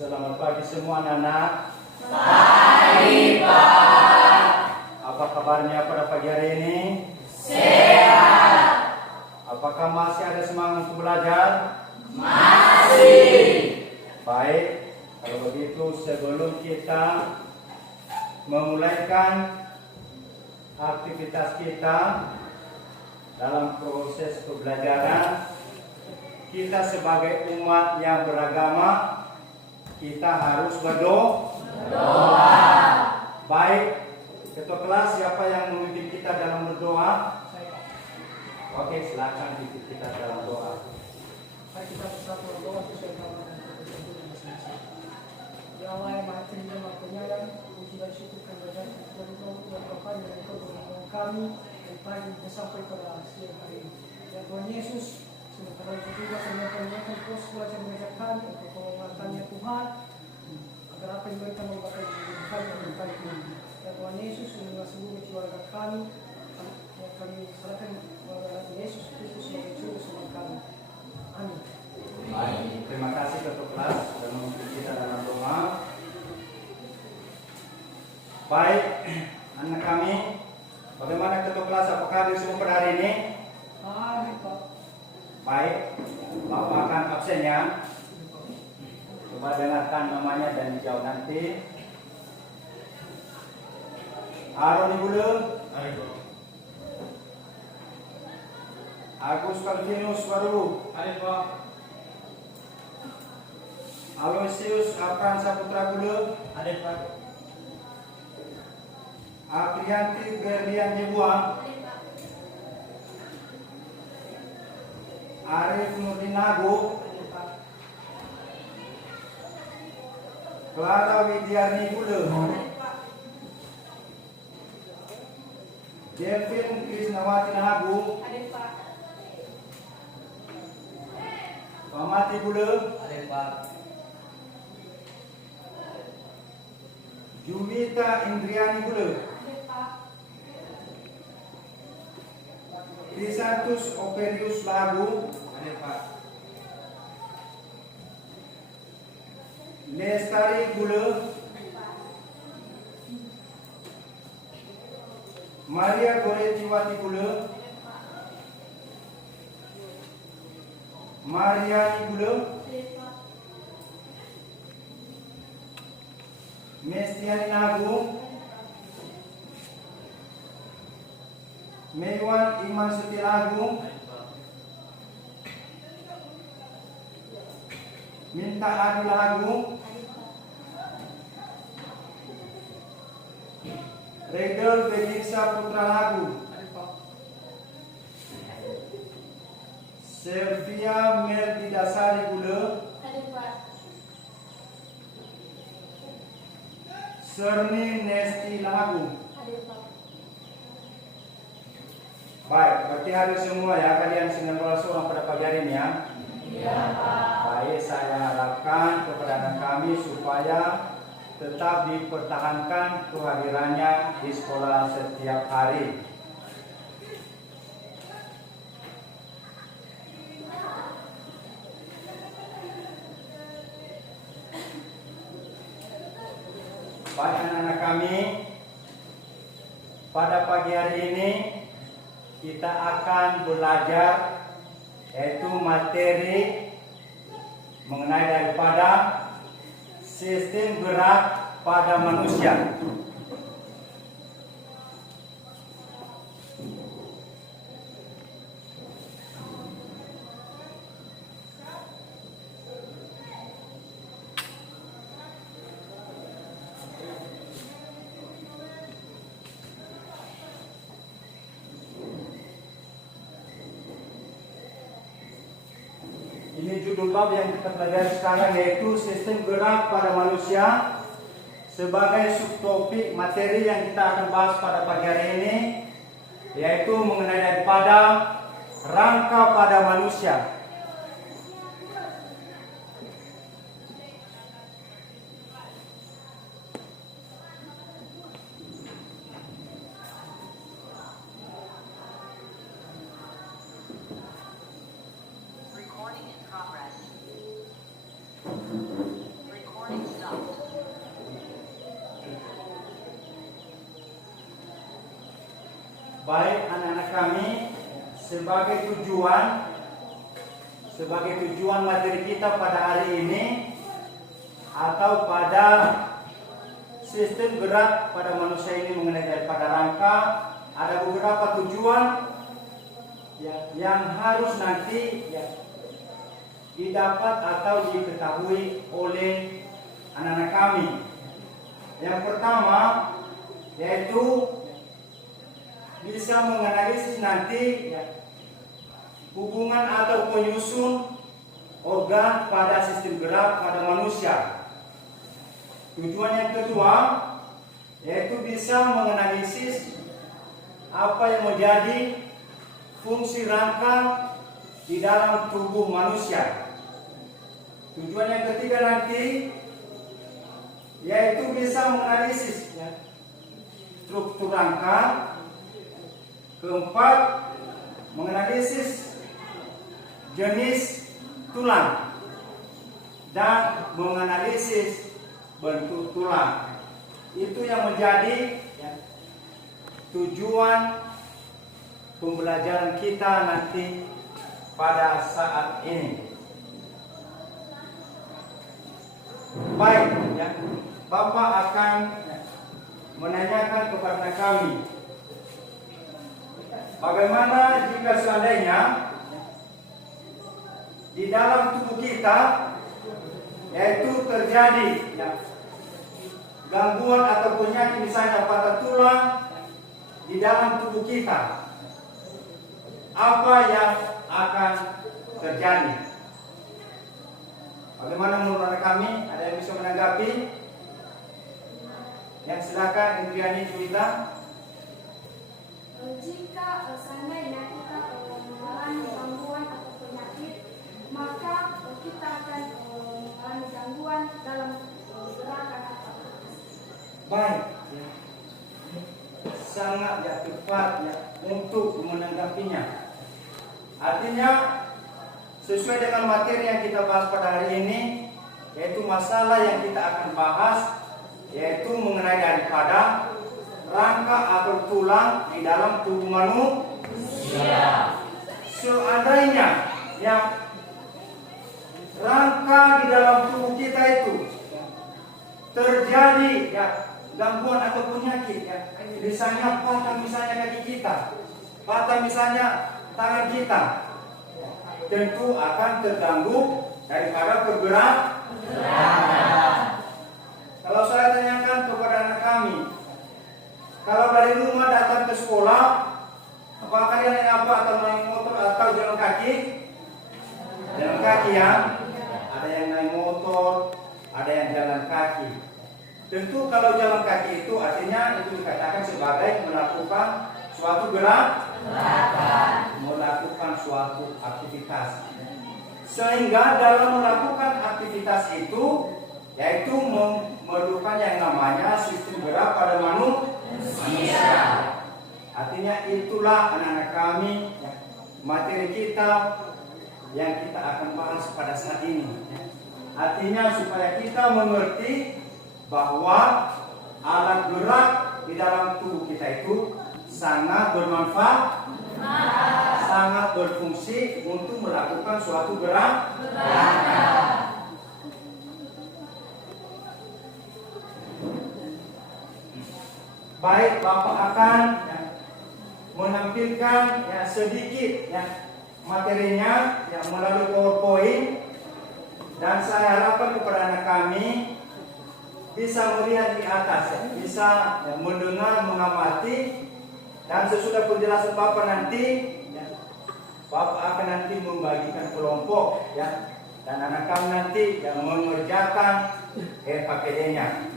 Selamat pagi semua anak-anak. Pagi, Pak. Apa kabarnya pada pagi hari ini? Sehat. Apakah masih ada semangat untuk belajar? Masih. Baik, kalau begitu sebelum kita memulaikan aktivitas kita dalam proses pembelajaran, kita sebagai umat yang beragama, kita harus berdoa. Baik, ketua kelas siapa yang memimpin kita dalam berdoa? Oke, silakan pimpin kita dalam doa. Mari kita bersatu berdoa sesuai nama dan keputusan Tuhan masing-masing. Ya Allah yang Maha Tinggi, Maha Penyayang, puji dan syukur kehadiran dari Tuhan Bapa dan Engkau bersama kami dari pagi sampai pada siang hari ini. Ya Tuhan Yesus, sementara petugas yang menyiapkan terus belajar mengajar kami untuk penguatannya Tuhan, agar apa yang mereka mengubahkan kami berkali ini. Ya Tuhan Yesus, semoga seluruh jiwa kami, yang kami serahkan kepada Yesus Kristus sebagai juru selamat kami. Amin. Baik, terima kasih ketua kelas sudah memimpin kita dalam doa. Baik, anak kami, bagaimana ketua kelas? Apakah hadir semua pada hari ini? Amin, Pak. Baik, Bapak akan absennya. Coba dengarkan namanya dan dijawab nanti. Aroni Bule, Agus Calvinus Waru, Aloysius Apran Saputra Bule, Aprianti Berlian Jebuang, Arif Nurdin Nagu, Clara Widiarni Bule, Delvin Krisnawati Nagu, Pamati Bule, Juwita Indriani Bule, Crisantus Operius Lagu, Lestari Bule, Maria Goretiwati Bule, Mariani Bule, Mestiani Nagu, Mewan Iman Sutilagu, Minta Adi Lagu, Redel Begisa Putra Lagu, Selvia Melkidasari Bule, Serni Nesti Lagu. Baik, berarti hari semua ya kalian 19 orang pada pagi hari ini ya. Iya, Pak. Baik, saya harapkan kepada anak kami supaya tetap dipertahankan kehadirannya di sekolah setiap hari. Baik anak-anak kami, pada pagi hari ini kita akan belajar yaitu materi mengenai daripada sistem gerak pada manusia. Ini judul bab yang kita pelajari sekarang yaitu sistem gerak pada manusia sebagai subtopik materi yang kita akan bahas pada pagi hari ini yaitu mengenai daripada rangka pada manusia. baik anak-anak kami sebagai tujuan materi kita pada hari ini atau pada sistem gerak pada manusia ini mengenai daripada rangka, ada beberapa tujuan yang harus nanti didapat atau diketahui oleh anak-anak kami. Yang pertama yaitu bisa menganalisis nanti hubungan atau penyusun organ pada sistem gerak pada manusia. Tujuan yang kedua yaitu bisa menganalisis apa yang menjadi fungsi rangka di dalam tubuh manusia. Tujuan yang ketiga nanti yaitu bisa menganalisis struktur rangka. Keempat, menganalisis jenis tulang dan menganalisis bentuk tulang. Itu yang menjadi tujuan pembelajaran kita nanti pada saat ini. Baik, Bapak akan menanyakan kepada kami, bagaimana jika seandainya di dalam tubuh kita yaitu terjadi gangguan atau penyakit misalnya patah tulang di dalam tubuh kita, apa yang akan terjadi? Bagaimana menurut kami? Ada yang bisa menanggapi? Yang silakan Indriani Juwita. Jika seandainya kita mengalami gangguan atau penyakit, maka kita akan mengalami gangguan dalam gerakan atau Baik, sangat tepat untuk menanggapinya. Artinya sesuai dengan materi yang kita bahas pada hari ini, yaitu masalah yang kita akan bahas, yaitu mengenai daripada rangka atau tulang di dalam tubuh manusia. Seandainya rangka di dalam tubuh kita itu terjadi gangguan atau penyakit, misalnya patah misalnya kaki kita, patah misalnya tangan kita, tentu akan terganggu daripada pergerakan. Kalau saya tanyakan kepada anak kami, kalau dari rumah datang ke sekolah, apakah kalian naik apa atau naik motor atau jalan kaki? Jalan kaki ya. Ada yang naik motor, ada yang jalan kaki. Tentu kalau jalan kaki itu artinya itu dikatakan sebagai melakukan suatu gerakan, melakukan suatu aktivitas. Sehingga dalam melakukan aktivitas itu yaitu memerlukan yang namanya sistem gerak pada manusia. Artinya itulah anak-anak kami materi kita yang kita akan bahas pada saat ini. Artinya supaya kita mengerti bahwa alat gerak di dalam tubuh kita itu sangat bermanfaat, sangat berfungsi untuk melakukan suatu gerakan. Baik, Bapak akan menampilkan sedikit materinya melalui PowerPoint, dan saya harapkan kepada anak kami bisa melihat di atas, bisa mendengar, mengamati, dan sesudah penjelasan Bapak nanti, Bapak akan nanti membagikan kelompok, dan anak kami nanti yang mengerjakan RKPD-nya.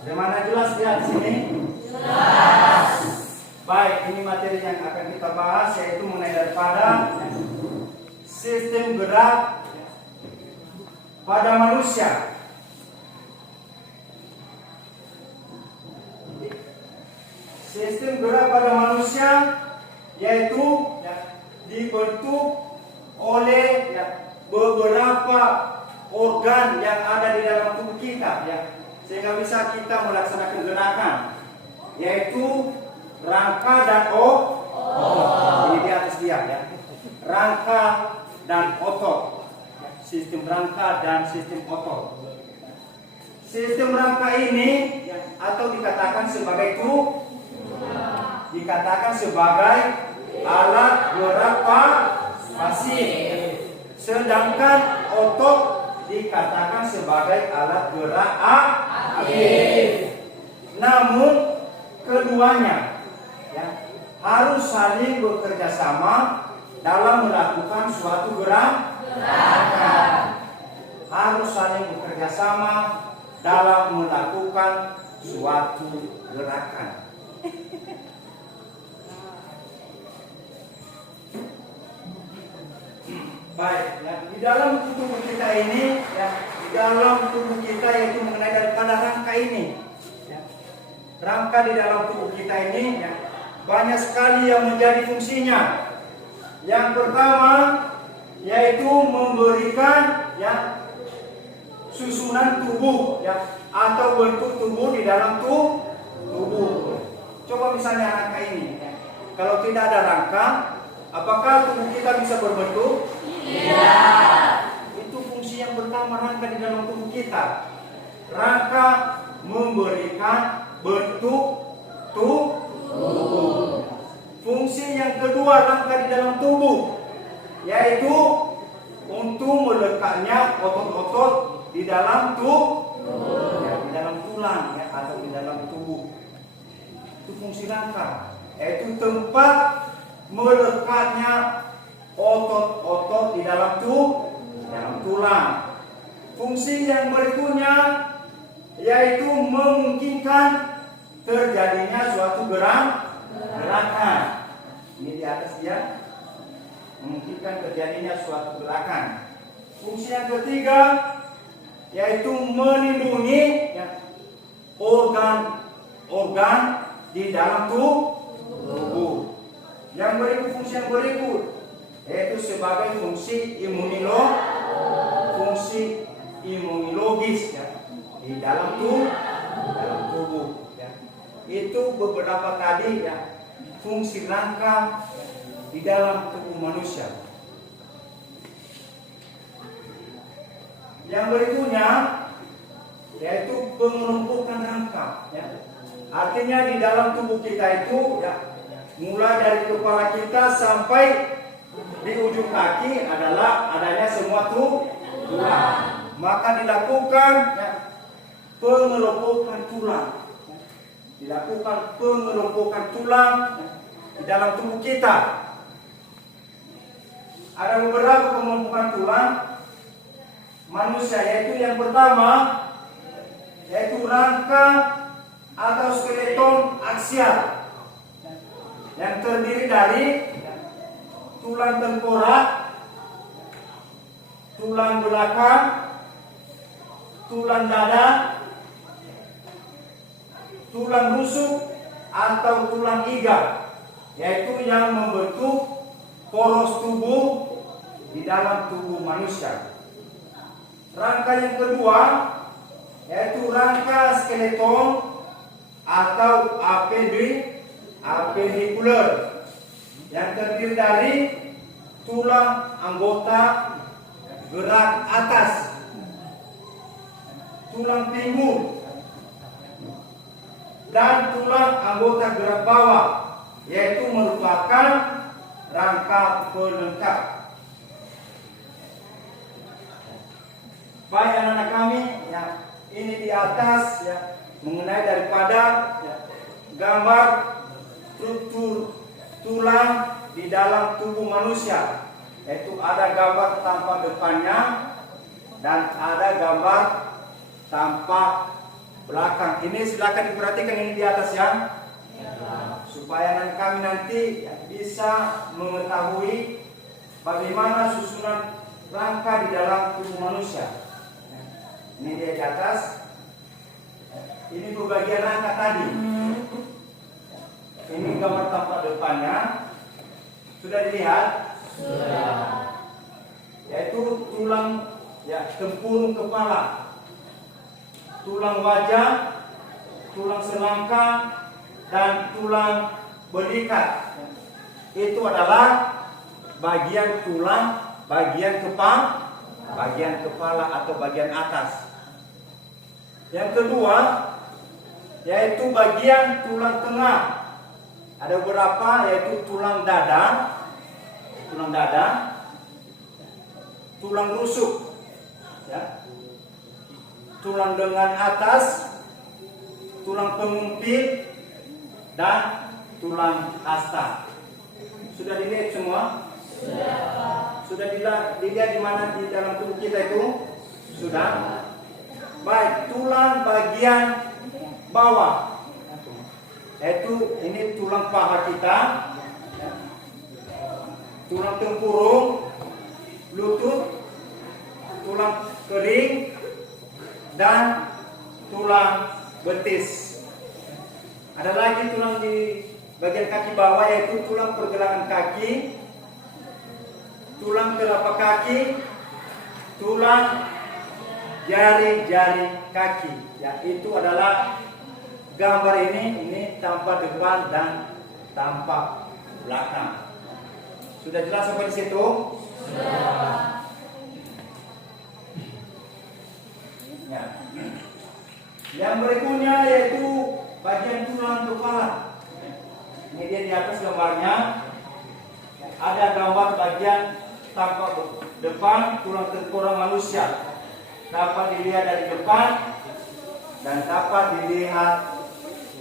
Bagaimana jelas lihat sini? Jelas. Baik, ini materi yang akan kita bahas yaitu mengenai daripada sistem gerak pada manusia. Sistem gerak pada manusia yaitu dibentuk oleh beberapa organ yang ada di dalam tubuh kita, sehingga bisa kita melaksanakan gerakan, yaitu rangka dan otot. Ini di atas dia, rangka dan otot, sistem rangka dan sistem otot. Sistem rangka ini atau dikatakan sebagai alat gerak pasif, sedangkan otot dikatakan sebagai alat gerak aktif. Namun keduanya harus saling bekerja sama dalam melakukan suatu gerakan. Harus saling bekerja sama dalam melakukan suatu gerakan. Baik, di dalam tubuh kita ini, di dalam tubuh kita yaitu mengenai daripada rangka ini. Rangka di dalam tubuh kita ini banyak sekali yang menjadi fungsinya. Yang pertama yaitu memberikan susunan tubuh atau bentuk tubuh di dalam tubuh. Coba misalnya rangka ini, kalau tidak ada rangka, apakah tubuh kita bisa berbentuk? Tidak. Itu fungsi yang pertama rangka di dalam tubuh kita. Rangka memberikan bentuk tubuh. Fungsi yang kedua rangka di dalam tubuh yaitu untuk melekatnya otot-otot di dalam di dalam tulang atau di dalam tubuh. Itu fungsi rangka, yaitu tempat melekatnya otot-otot di dalam tulang. Fungsi yang berikutnya yaitu memungkinkan terjadinya suatu gerakan. Ini di atas dia, memungkinkan terjadinya suatu gerakan. Fungsi yang ketiga yaitu melindungi organ-organ di dalam tubuh. Yang berikut fungsi yang berikut yaitu sebagai fungsi imunologis di dalam tubuh. Itu beberapa tadi fungsi rangka di dalam tubuh manusia. Yang berikutnya yaitu pengelompokan rangka. Artinya di dalam tubuh kita itu mulai dari kepala kita sampai di ujung kaki adalah adanya semua tulang. Maka dilakukan pengelompokan tulang. Dilakukan pengelompokan tulang di dalam tubuh kita. Ada beberapa pengelompokan tulang manusia, yaitu yang pertama yaitu rangka atau skeleton aksial yang terdiri dari tulang tengkorak, tulang belakang, tulang dada, tulang rusuk atau tulang iga, yaitu yang membentuk poros tubuh di dalam tubuh manusia. Rangka yang kedua yaitu rangka skeleton atau apendikular yang terdiri dari tulang anggota gerak atas, tulang pinggul, dan tulang anggota gerak bawah, yaitu merupakan rangka pelengkap. Baik anak-anak kami, ini di atas mengenai daripada gambar struktur tulang di dalam tubuh manusia, yaitu ada gambar tampak depannya dan ada gambar tampak belakang. Ini silakan diperhatikan ini di atas supaya anak kami nanti bisa mengetahui bagaimana susunan rangka di dalam tubuh manusia. Ini dia di atas. Ini pembagian rangka tadi. Ini gambar tampak depannya. Sudah dilihat? Sudah. yaitu tulang tempurung kepala, tulang wajah, tulang selangkang, dan tulang belikat. Itu adalah bagian tulang, bagian kepala atau bagian atas. Yang kedua, yaitu bagian tulang tengah. Ada beberapa, yaitu tulang dada, tulang rusuk, ya, tulang lengan atas, tulang pengumpit, dan tulang hasta. Sudah dilihat semua? Sudah dilihat di mana di dalam tubuh kita itu? Sudah. Baik, tulang bagian bawah, yaitu ini tulang paha kita, tulang tempurung, lutut, tulang kering, dan tulang betis. Ada lagi tulang di bagian kaki bawah, yaitu tulang pergelangan kaki, tulang telapak kaki, tulang jari-jari kaki. Ya, itu adalah gambar ini tampak depan dan tampak belakang. Sudah jelas sampai di situ? Sudah. Ya. Yang berikutnya yaitu bagian tulang kepala. Ini dia di atas gambarnya. Ada gambar bagian tampak depan tulang tengkorak manusia. Dapat dilihat dari depan dan dapat dilihat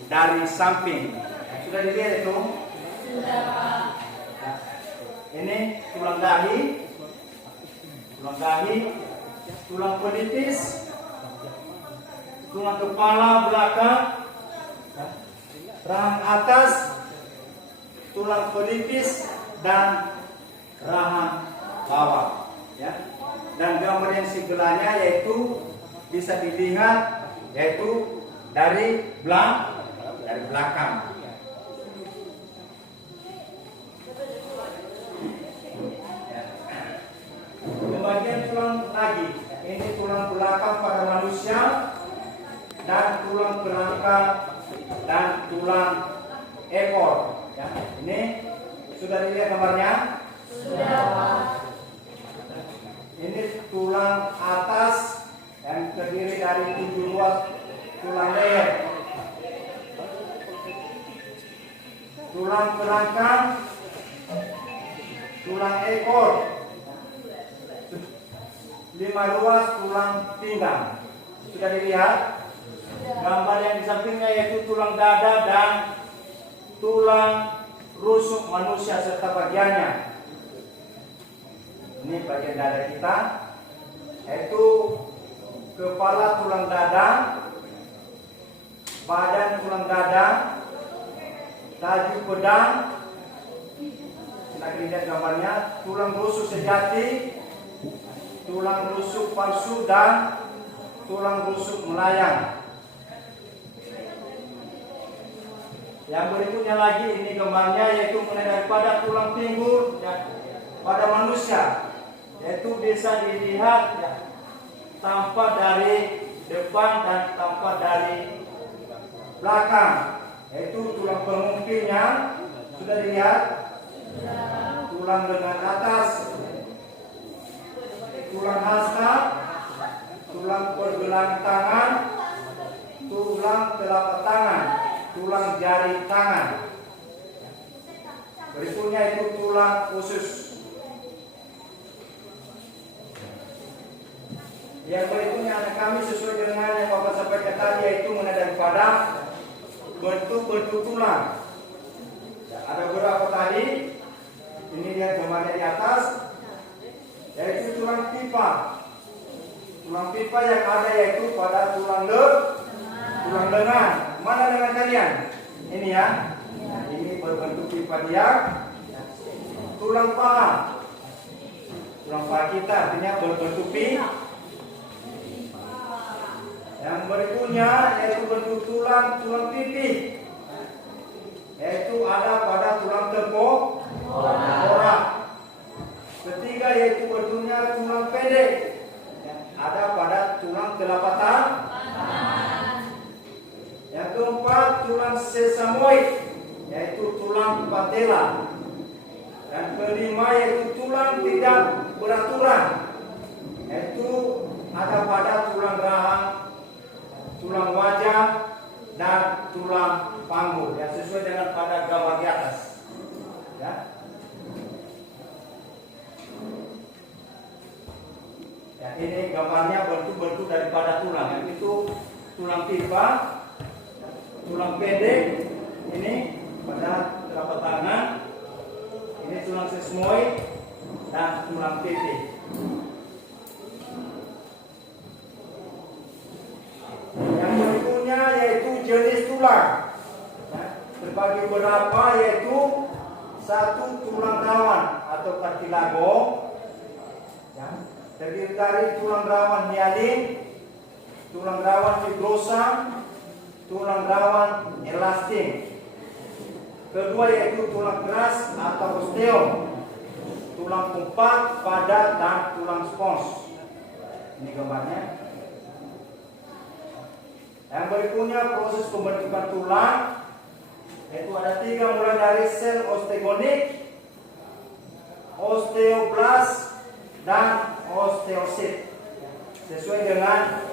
dari samping. Sudah dilihat itu? Sudah, Pak. Ini tulang dahi, tulang pelipis, tulang kepala belakang, rahang atas, tulang pelipis, dan rahang bawah. Ya. Dan gambar yang sebelahnya yaitu bisa dilihat yaitu dari belakang. Bagian tulang lagi, ini tulang belakang pada manusia dan tulang kerangka dan tulang ekor. Ya, ini sudah dilihat gambarnya? Sudah, Pak. Ini tulang atas yang terdiri dari 7 ruas tulang leher, tulang kerangka, tulang ekor, 5 ruas tulang pinggang. Sudah dilihat? Gambar yang di sampingnya yaitu tulang dada dan tulang rusuk manusia serta bagiannya. Ini bagian dada kita, yaitu kepala tulang dada, badan tulang dada, tajuk pedang. Kita lihat gambarnya, tulang rusuk sejati, tulang rusuk palsu, dan tulang rusuk melayang. Yang berikutnya lagi ini gambarnya yaitu mulai daripada tulang pinggul ya, pada manusia, yaitu bisa dilihat ya, tampak dari depan dan tampak dari belakang, yaitu tulang pengumpilnya sudah dilihat, tulang lengan atas, tulang hasta, tulang pergelangan tangan, tulang telapak tangan, tulang jari tangan. Berikutnya itu tulang usus. Yang berikutnya anak kami sesuai dengan yang Bapak sampaikan tadi, yaitu mengenai daripada bentuk-bentuk tulang. Ya, ada beberapa tadi. Ini dia gambarnya di atas, yaitu tulang pipa. Tulang pipa yang ada yaitu pada tulang lengan. Mana lengan kalian? Ini ya. Ini berbentuk pipa dia. Tulang paha. Tulang paha kita artinya berbentuk pipa. Yang berikutnya yaitu bentuk tulang pipi, yaitu ada pada tulang tengkorak. Ketiga yaitu bentuknya tulang patella. Dan kelima yaitu tulang tidak beraturan, yaitu ada pada tulang rahang, tulang wajah, dan tulang panggul, yang sesuai dengan pada gambar di atas. Ya. Ya, ini gambarnya bentuk-bentuk daripada tulang. Yang itu tulang pipa, tulang pendek, ini pada telapak tangan, ini tulang sesmoid, dan tulang pipi. Yang berikutnya yaitu jenis tulang. Ya, terbagi beberapa yaitu satu tulang rawan atau cartilago. Ya, terdiri dari tulang rawan myelin, tulang rawan fibrosa, tulang rawan elastin. Kedua yaitu tulang keras atau osteum, tulang kompak, padat, dan tulang spons. Ini gambarnya. Yang berikutnya proses pembentukan tulang, yaitu ada 3, mulai dari sel osteogonik, osteoblast, dan osteosit, sesuai dengan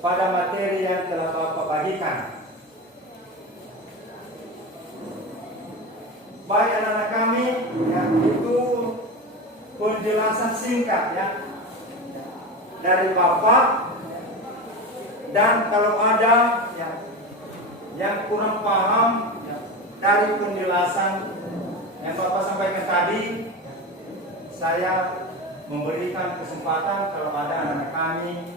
pada materi yang telah Bapak bagikan. Baik anak-anak kami, yang itu penjelasan singkat ya dari Bapak. Dan kalau ada ya, yang kurang paham ya, dari penjelasan yang Bapak sampaikan tadi, saya memberikan kesempatan kalau ada anak-anak kami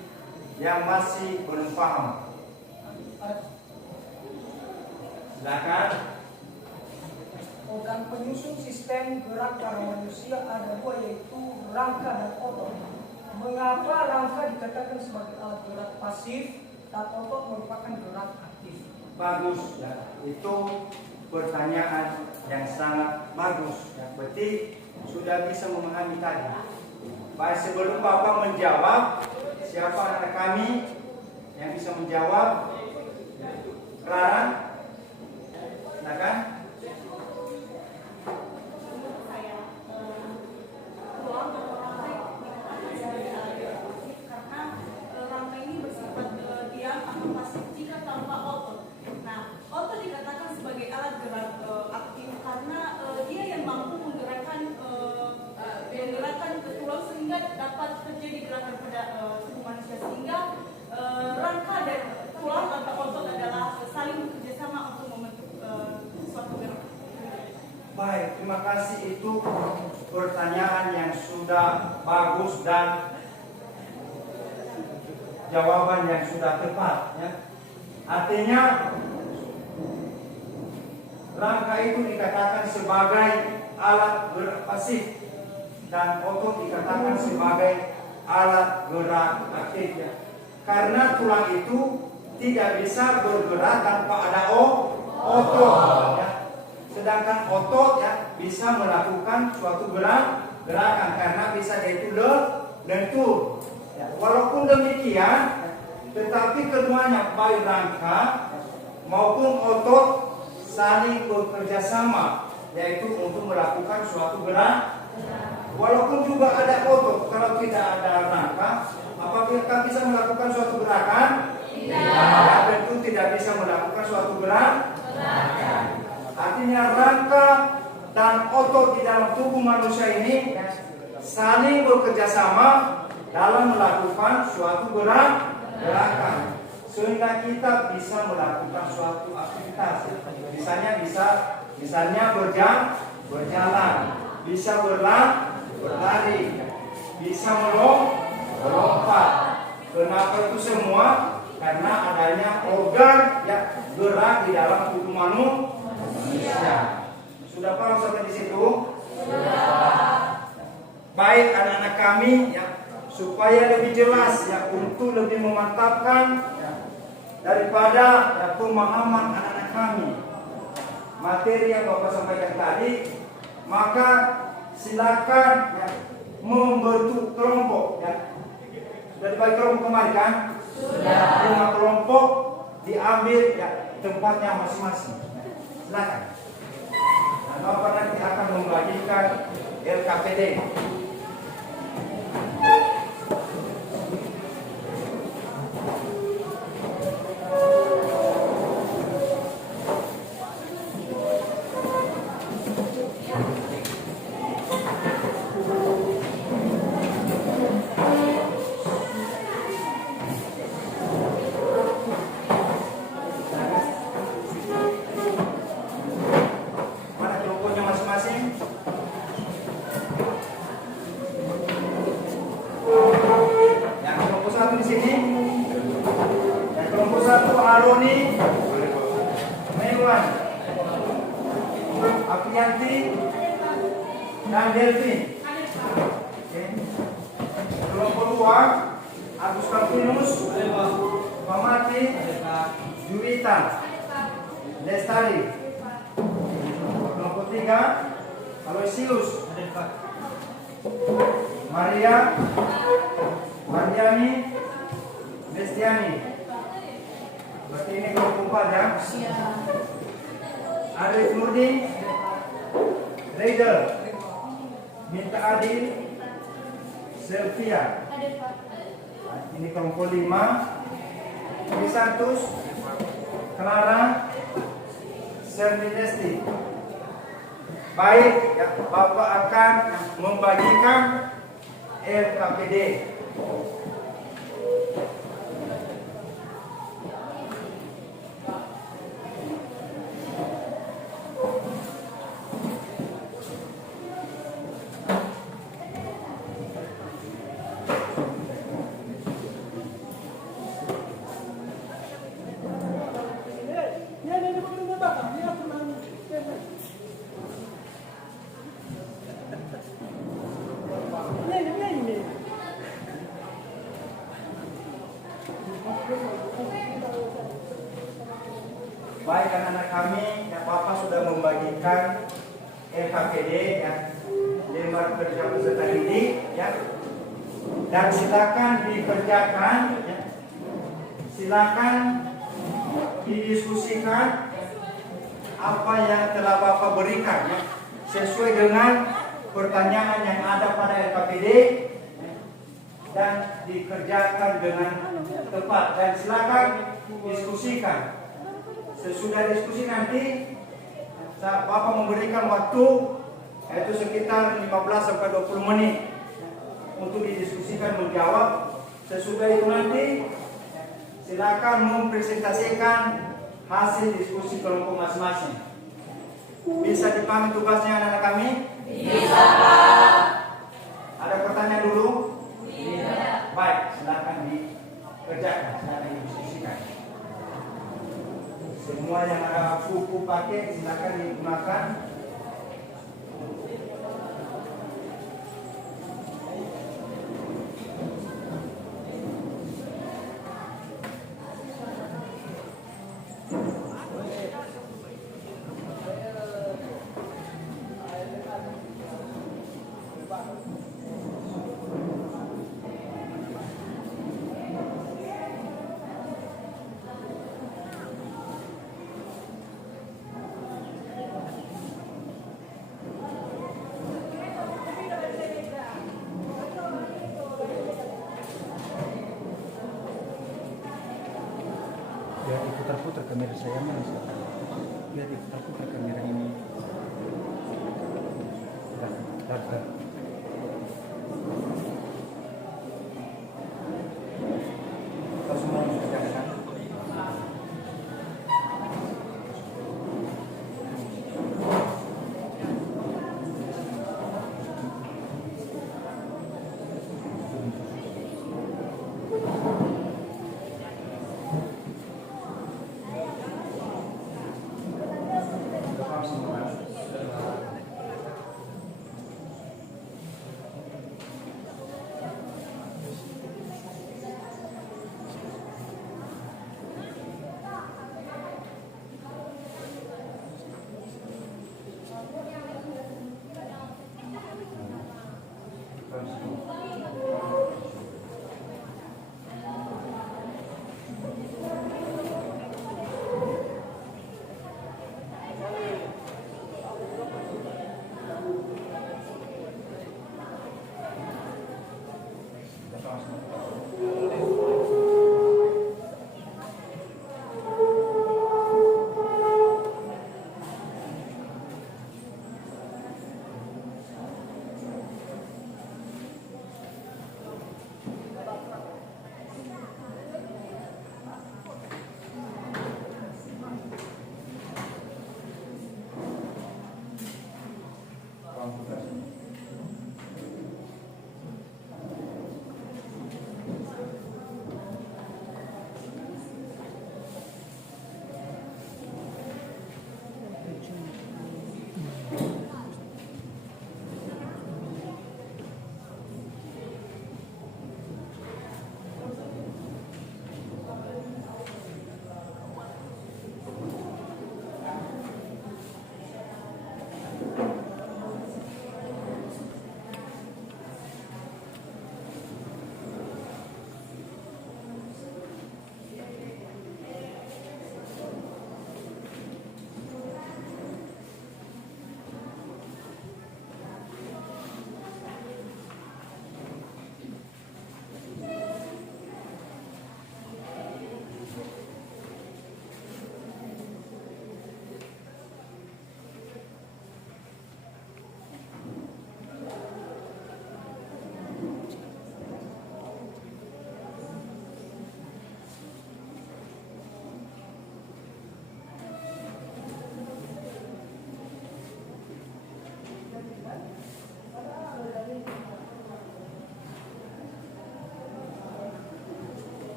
yang masih belum paham. Silakan. Organ penyusun sistem gerak pada manusia ada 2, yaitu rangka dan otot. Mengapa rangka dikatakan sebagai alat gerak pasif dan otot merupakan gerak aktif? Bagus ya, itu pertanyaan yang sangat bagus ya. Berarti sudah bisa memahami tadi. Baik, sebelum Bapak menjawab, siapa anak kami yang bisa menjawab? Clara, silakan. Dapat terjadi gerakan pada tubuh manusia, sehingga rangka dan tulang atau otot adalah saling bekerjasama untuk membentuk suatu gerak. Baik, terima kasih, itu pertanyaan yang sudah bagus dan jawaban yang sudah tepat ya. Artinya rangka itu dikatakan sebagai alat gerak pasif dan otot dikatakan sebagai alat gerak aktif ya. Karena tulang itu tidak bisa bergerak tanpa ada otot ya. Sedangkan otot ya bisa melakukan suatu gerakan karena bisa yaitu lentur ya. Walaupun demikian ya, tetapi keduanya baik rangka maupun otot saling bekerja sama, yaitu untuk melakukan suatu gerak. Walaupun juga ada otot, kalau tidak ada rangka, apakah bisa melakukan suatu gerakan? Tidak. Tentu tidak bisa melakukan suatu gerakan. Artinya rangka dan otot di dalam tubuh manusia ini saling bekerja sama dalam melakukan suatu gerakan, sehingga kita bisa melakukan suatu aktivitas. Misalnya berjalan, bisa berlari, bisa melompat. Kenapa itu semua? Karena adanya organ yang gerak di dalam tubuh manusia. Sudah paham sampai di situ? Sudah. Baik anak-anak kami ya, supaya lebih jelas ya, untuk lebih memantapkan ya, daripada ya, pemahaman anak-anak kami materi yang Bapak sampaikan tadi, maka silakan ya, membentuk kelompok ya. Sudah dibagi kelompok kemarin kan? Sudah. 5 kelompok diambil ya tempatnya masing-masing. Silakan. kerjakan LKPD. Mana kelompoknya masing-masing? Yang kelompok satu di sini. Yang kelompok satu Aroni, Mewan, Aprianti, dan Delvin. Oke. Kelompok dua Agus Martinus, Mamati, Juwita, Lestari. Kelompok tiga Aloysius, Maria, Mardiani, Destiani. Berarti ini kelompok empat ya. Arif Nurdin, Raider, Minta Adil, Selvia. Ini kelompok lima Crisantus, Clara, Sermi Desti. Baik, ya, Bapak akan membagikan LKPD. Baik anak-anak kami, ya Bapak sudah membagikan LKPD ya, lembar kerja peserta didik ya. Dan silakan dikerjakan ya. Silakan didiskusikan apa yang telah Bapak berikan ya, sesuai dengan pertanyaan yang ada pada LKPD ya, dan dikerjakan dengan tepat, dan silakan diskusikan. Sesudah diskusi nanti Bapak memberikan waktu yaitu sekitar 15 sampai 20 menit untuk didiskusikan menjawab. Sesudah itu nanti silakan mempresentasikan hasil diskusi kelompok masing-masing. Bisa dipahami tugasnya anak-anak kami? Bisa, Pak. Ada pertanyaan dulu? Tidak. Baik, silakan dikerjakan, silakan didiskusikan. Semua yang ada buku pakai silakan digunakan. Biar diputar-putar kamera saya mana sekarang. Biar diputar-putar kamera ini. Dah. Kita semua harus kerjakan.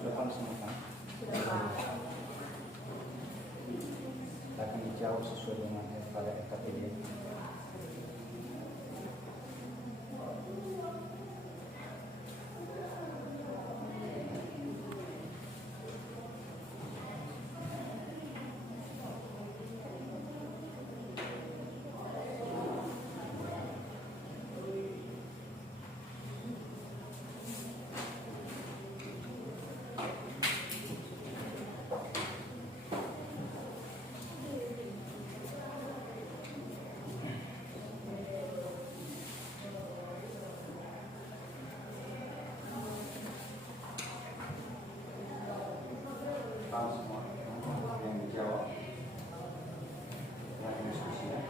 Sudah paham semua kan? Kita akan dijauh sesuai dengan pada FKTB. Paham semua yang dijawab, yang diskusi ya.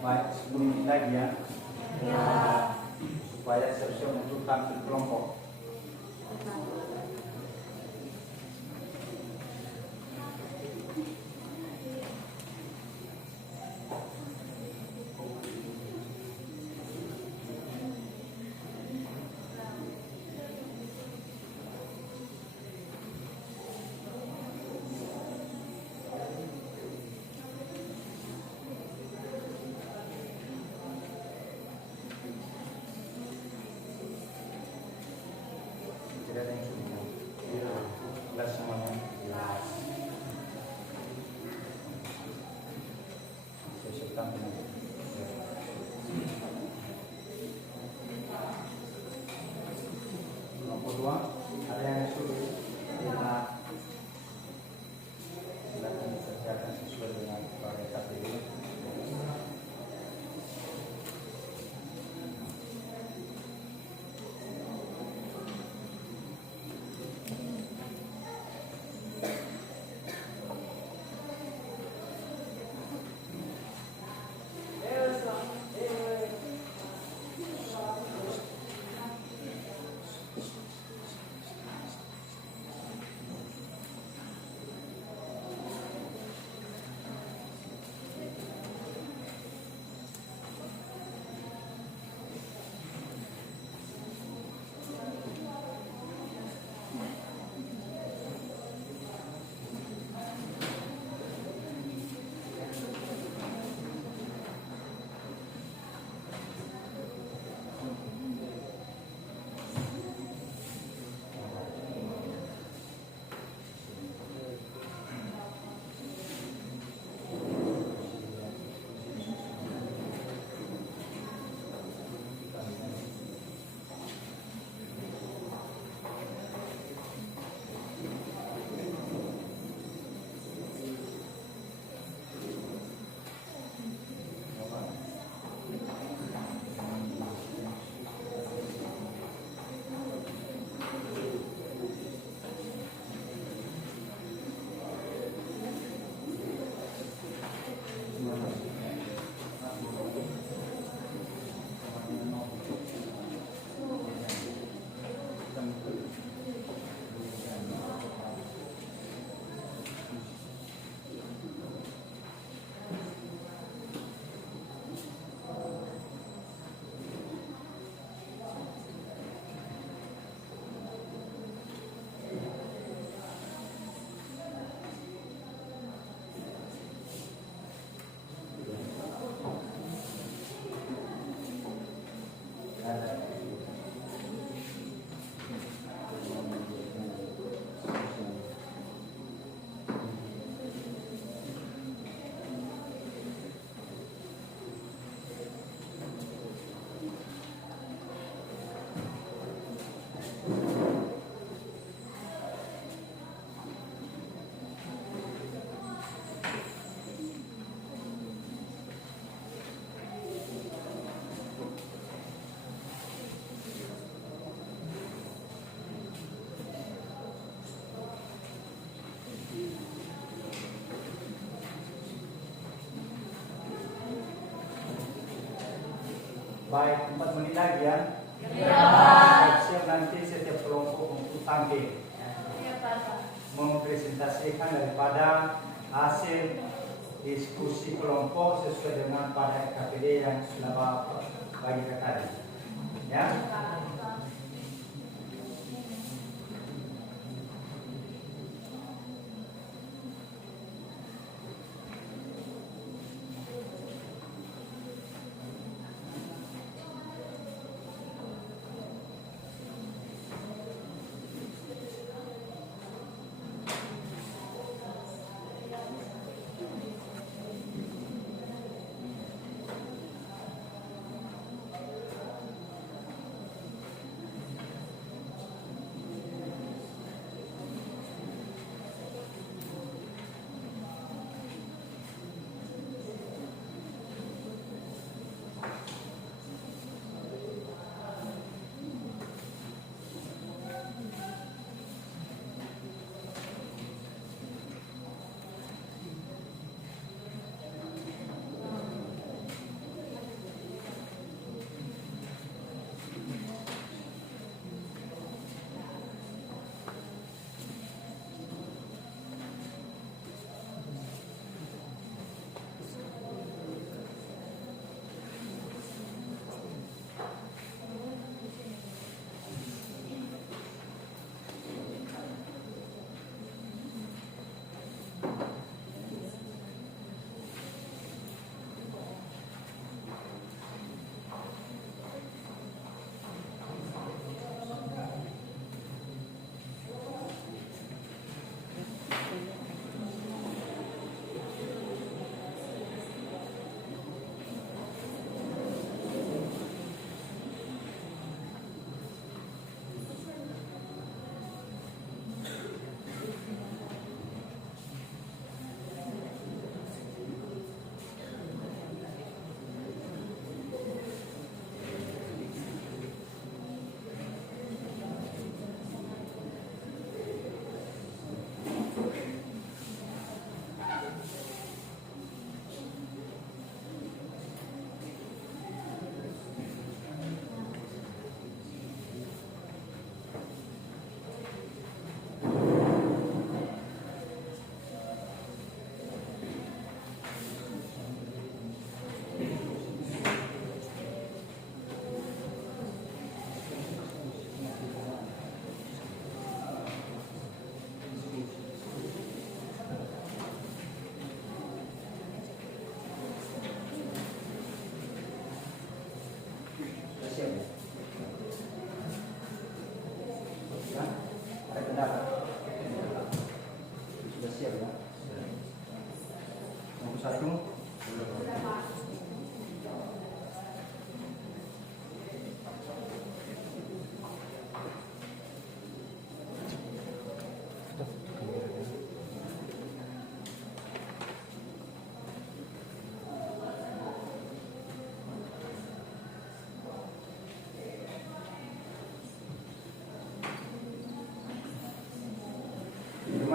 Baik, 10 menit lagi ya. Supaya siap-siap untuk tampil kelompok. Tidak ada yang sudah. Jelas semuanya. Jelas. Siap-siap tampil. Kelompok 2, ada yang sudah. Silakan dikerjakan sesuai dengan variabel ini. Baik, 4 menit lagi ya. Siap nanti setiap kelompok untuk tampil. Mempresentasikan daripada hasil diskusi kelompok sesuai dengan pada KPD yang sudah Bapak bagikan tadi. Ya.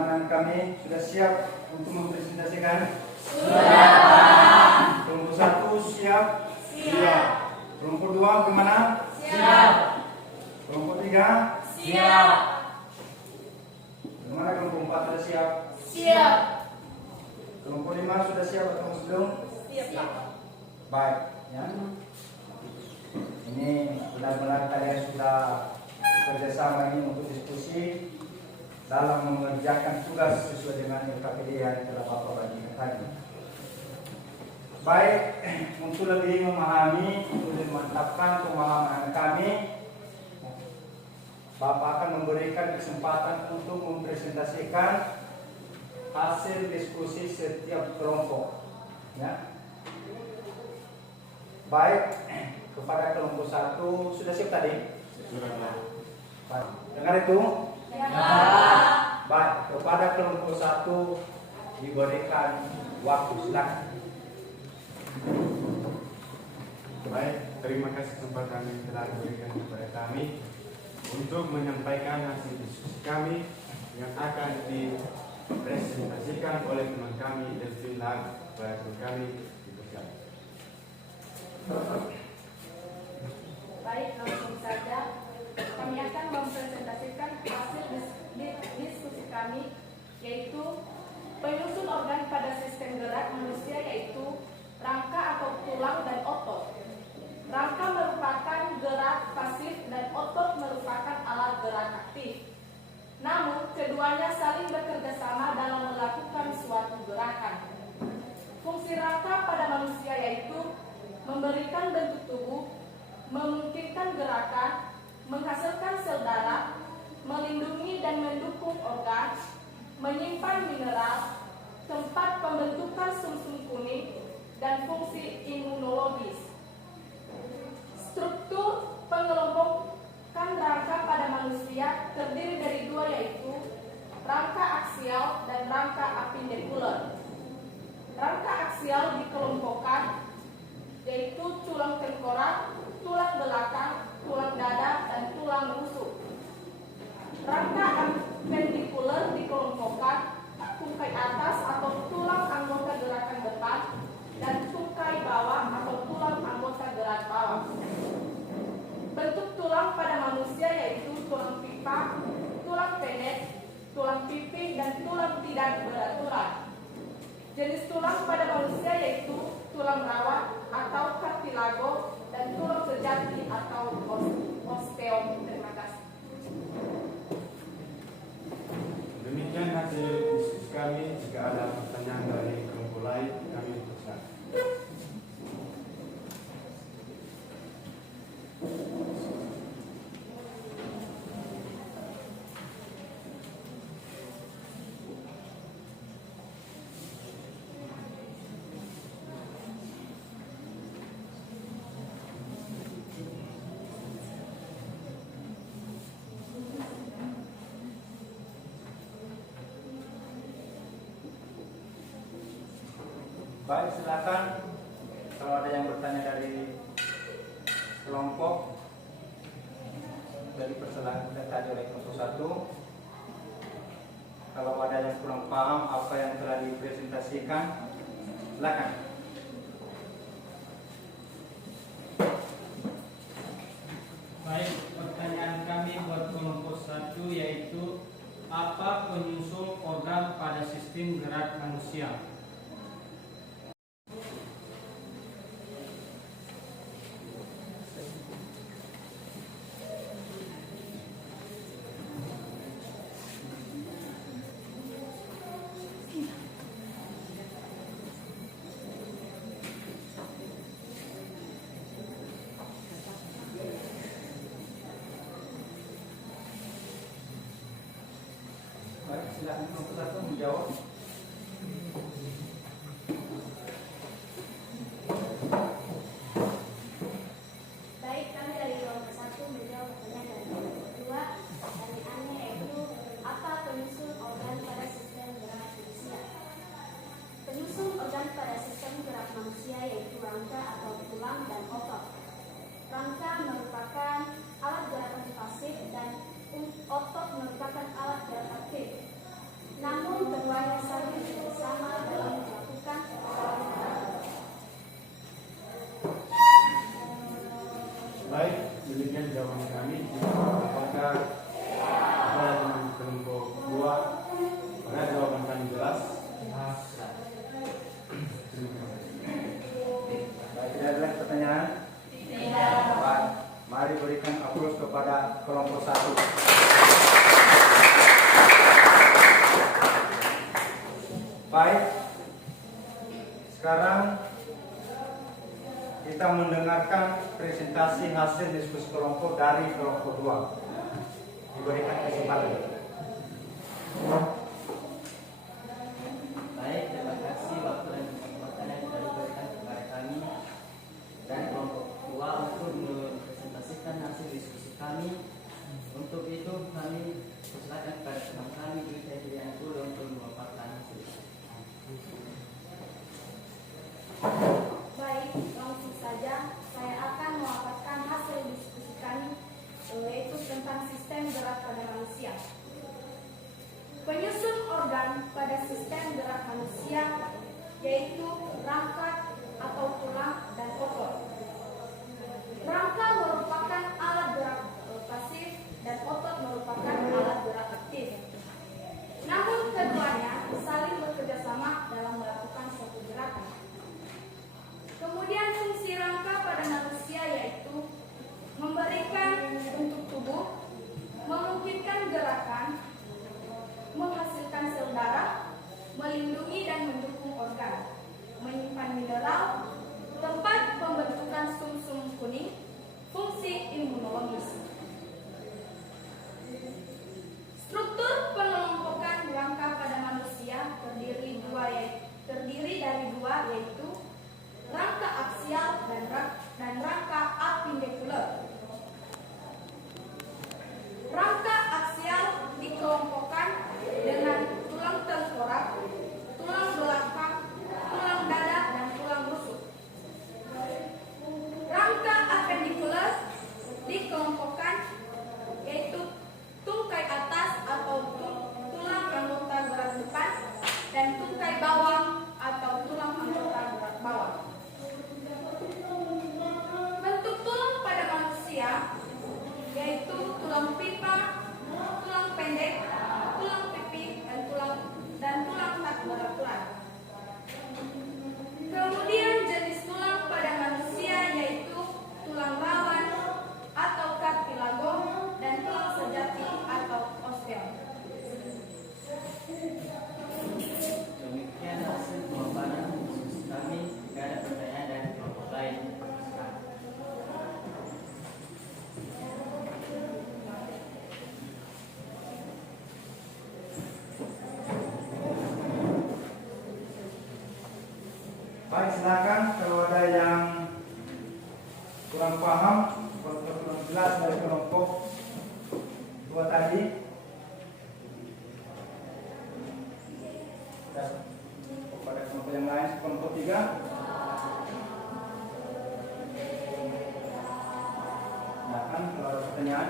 Teman-teman kami sudah siap untuk mempresentasikan? Kelompok 1 siap? Siap. Kelompok 2 gimana? Siap. Kelompok 3? Siap. Gimana kelompok 4 sudah siap? Siap. Kelompok 5 sudah siap atau belum? Siap, Pak. Baik, ya. Ini benar-benar kalian sudah kerjasama ini untuk diskusi dalam mengerjakan tugas sesuai dengan LKPD yang telah Bapak bagikan tadi. Baik, untuk lebih memahami, untuk memantapkan pemahaman kami, Bapak akan memberikan kesempatan untuk mempresentasikan hasil diskusi setiap kelompok. Ya. Baik, kepada kelompok 1 sudah siap tadi? Baik. Dengar itu? Baik, kepada kelompok 1 diberikan waktu, silakan. Baik, terima kasih kesempatan yang telah diberikan kepada kami untuk menyampaikan hasil diskusi kami yang akan dipresentasikan oleh teman kami Delvin Lam kepada teman kami di Pusat. Baik, langsung saja kami akan mempresentasikan hasil diskusi kami, yaitu penyusun organ pada sistem gerak manusia, yaitu rangka atau tulang dan otot. Rangka merupakan gerak pasif dan otot merupakan alat gerak aktif. Namun, keduanya saling bekerja sama dalam melakukan suatu gerakan. Fungsi rangka pada manusia yaitu memberikan bentuk tubuh, memungkinkan gerakan, menghasilkan sel darah, melindungi dan mendukung organ, menyimpan mineral, tempat pembentukan sumsum kuning, dan fungsi imunologis. Struktur pengelompokan rangka pada manusia terdiri dari dua, yaitu rangka aksial dan rangka apendikuler. Rangka aksial dikelompokkan yaitu tulang tengkorak, tulang belakang, tulang dada, dan tulang rusuk. Rangka apendikuler dikelompokkan tungkai atas atau tulang anggota gerakan depan dan tungkai bawah atau tulang anggota gerak bawah. Bentuk tulang pada manusia yaitu tulang pipa, tulang pendek, tulang pipih, dan tulang tidak beraturan. Jenis tulang pada manusia yaitu tulang rawa atau kartilago dan tulang sejati atau osteom. Terima kasih. Demikian hasil diskusi kami. Jika ada pertanyaan dari kelompok lain, kami persilakan. Baik, silakan. Kalau ada yang bertanya dari kelompok dari perselisihan tadi oleh kelompok 1, kalau ada yang kurang paham apa yang telah dipresentasikan, silakan. Baik, pertanyaan kami buat kelompok 1 yaitu apa penyusul organ pada sistem gerak manusia? Baik, silakan kelompok 1 menjawab. Baik, kami dari kelompok 1 menjawab pertanyaan dari kelompok 2. Pertanyaannya yaitu apa penyusun organ pada sistem gerak manusia? Penyusun organ pada sistem gerak manusia yaitu rangka atau tulang dan otot. Rangka merupakan alat gerakan pasif dan otot merupakan alat gerak aktif. Namun kami. Apakah ada yang kelompok 2? Apakah jawaban kami jelas? Terima kasih. Baik, tidak ada lagi pertanyaan? Baik, mari berikan aplaus kepada kelompok 1. Baik, sekarang kita mendengarkan presentasi hasil diskusi kelompok dari kelompok 2. Diberikan kesempatan. Baik, terima kasih waktu dan kesempatan yang telah diberikan kepada kami dari kelompok 2 untuk mempresentasikan hasil diskusi kami. Untuk itu kami persilakan kepada teman kami di Teddy untuk memaparkan hasil diskusi. Baik, langsung saja saya akan memaparkan hasil diskusi kami, yaitu tentang sistem gerak pada manusia. Penyusun organ pada sistem gerak manusia yaitu rangka atau tulang dan otot. Rangka merupakan alat gerak pasif dan otot merupakan alat gerak aktif. Namun keduanya saling bekerja sama dalam melakukan suatu gerakan. Kemudian fungsi rangka pada manusia yaitu memberikan bentuk tubuh, memungkinkan gerakan, menghasilkan sel darah, melindungi dan mendukung organ, menyimpan mineral, tempat pembentukan sumsum kuning, fungsi imunologis. Struktur pengelompokan rangka pada manusia terdiri dari dua yaitu rangka aksial dan rangka apendikular. Rangka aksial dikelompokkan dengan tulang tengkorak, tulang belakang, tulang dada, dan tulang rusuk. Rangka apendikular dikelompokkan yaitu tungkai atas atau tulang anggota gerak depan dan tungkai bawah atau tulang anggota gerak bawah. Bentuk tulang pada manusia yaitu tulang pipa, tulang pendek, tulang pipi, dan tulang tak beraturan. Kemudian jenis tulang pada manusia yaitu tulang rawan atau cartilago dan tulang sejati atau osteon. Demikian hasil pemaparan diskusi kami. Jika ada pertanyaan dari kelompok lain, Baik, silakan kalau ada yang kurang paham atau kurang jelas dari kelompok 2 tadi. Dan kepada kelompok yang lain, kelompok 3. Silakan kalau ada pertanyaan.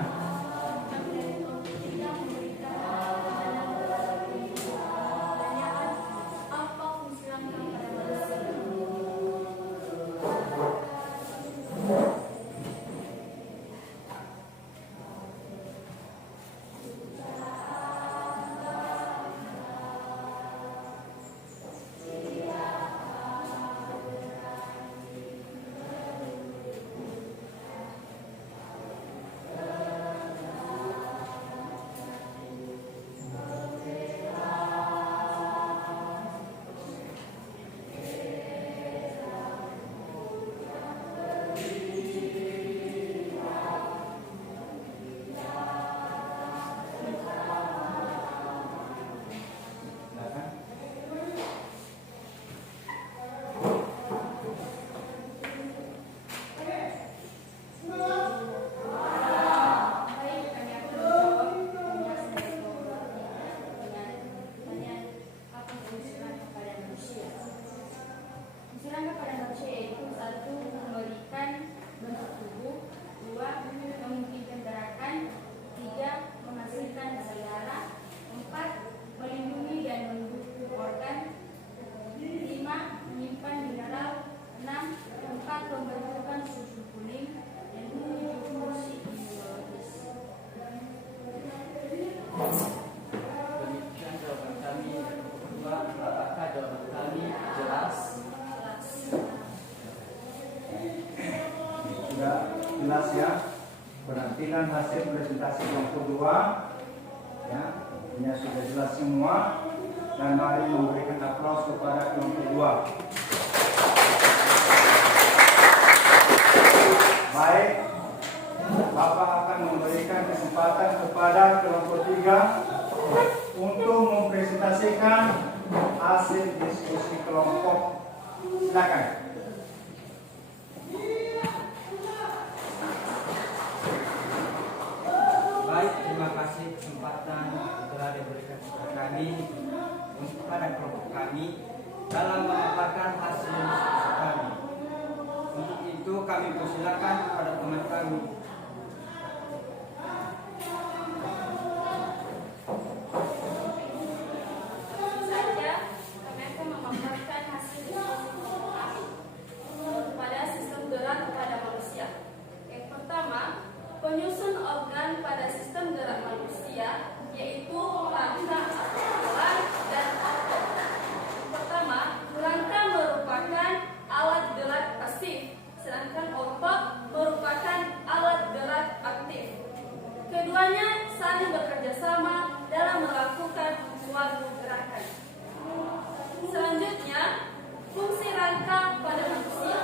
Apa fungsi rangka pada manusia? penampilan hasil presentasi kelompok 2. Ya, ini sudah jelas semua. Dan mari memberikan aplaus kepada kelompok 2. Baik, Bapak akan memberikan kesempatan kepada kelompok 3 untuk mempresentasikan hasil diskusi kelompok. Silakan. Baik, terima kasih kesempatan telah diberikan kepada kami untuk pada kelompok kami dalam memaparkan hasil diskusi kami. Untuk itu kami persilakan kepada teman kami. Saja kami akan memaparkan hasil diskusi kelompok kami pada sistem gerak pada manusia. Yang pertama, penyusun organ pada sistem gerak manusia, yaitu rangka atau tulang dan otot. Yang pertama, rangka merupakan alat gerak pasif, sedangkan otot merupakan alat gerak aktif. Keduanya saling bekerja sama dalam melakukan suatu gerakan. Selanjutnya, fungsi rangka pada manusia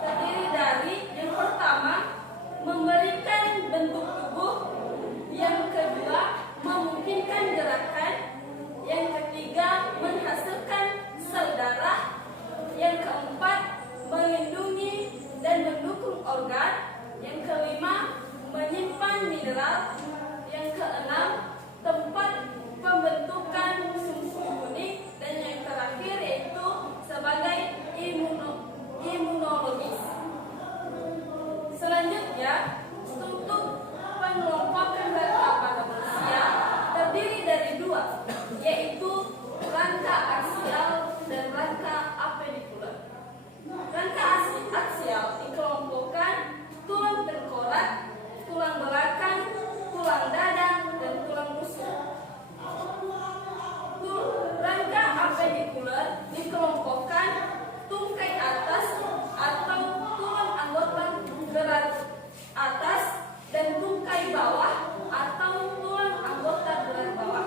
terdiri dari yang pertama, memberikan bentuk tubuh, yang kedua, memungkinkan gerakan, yang ketiga, menghasilkan sel darah, yang keempat, melindungi dan mendukung organ, yang kelima, menyimpan mineral, yang keenam, tempat pembentukan sumsum kuning, dan yang terakhir yaitu sebagai imunologis. Selanjutnya, struktur pengelompokan rangka pada manusia terdiri dari dua, yaitu rangka aksial dan rangka apendikular. Rangka aksial dikelompokkan tulang tengkorak, tulang belakang, tulang dada, dan tulang rusuk. Rangka apendikular dikelompokkan tungkai atas atau tulang anggota gerak atas dan tungkai bawah atau tulang anggota gerak bawah.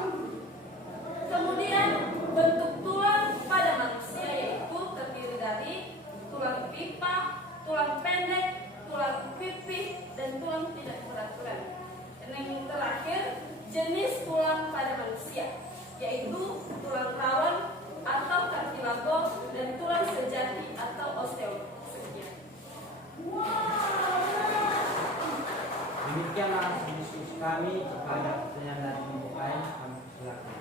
Kemudian bentuk tulang pada manusia yaitu terdiri dari tulang pipa, tulang pendek, tulang pipih, dan tulang tidak beraturan. Dan yang terakhir, jenis tulang pada manusia yaitu tulang rawan atau kartilago dan tulang sejati atau osteo. Sekian. Demikianlah diskusi kami. Jika ada pertanyaan dari kelompok lain, kami silakan.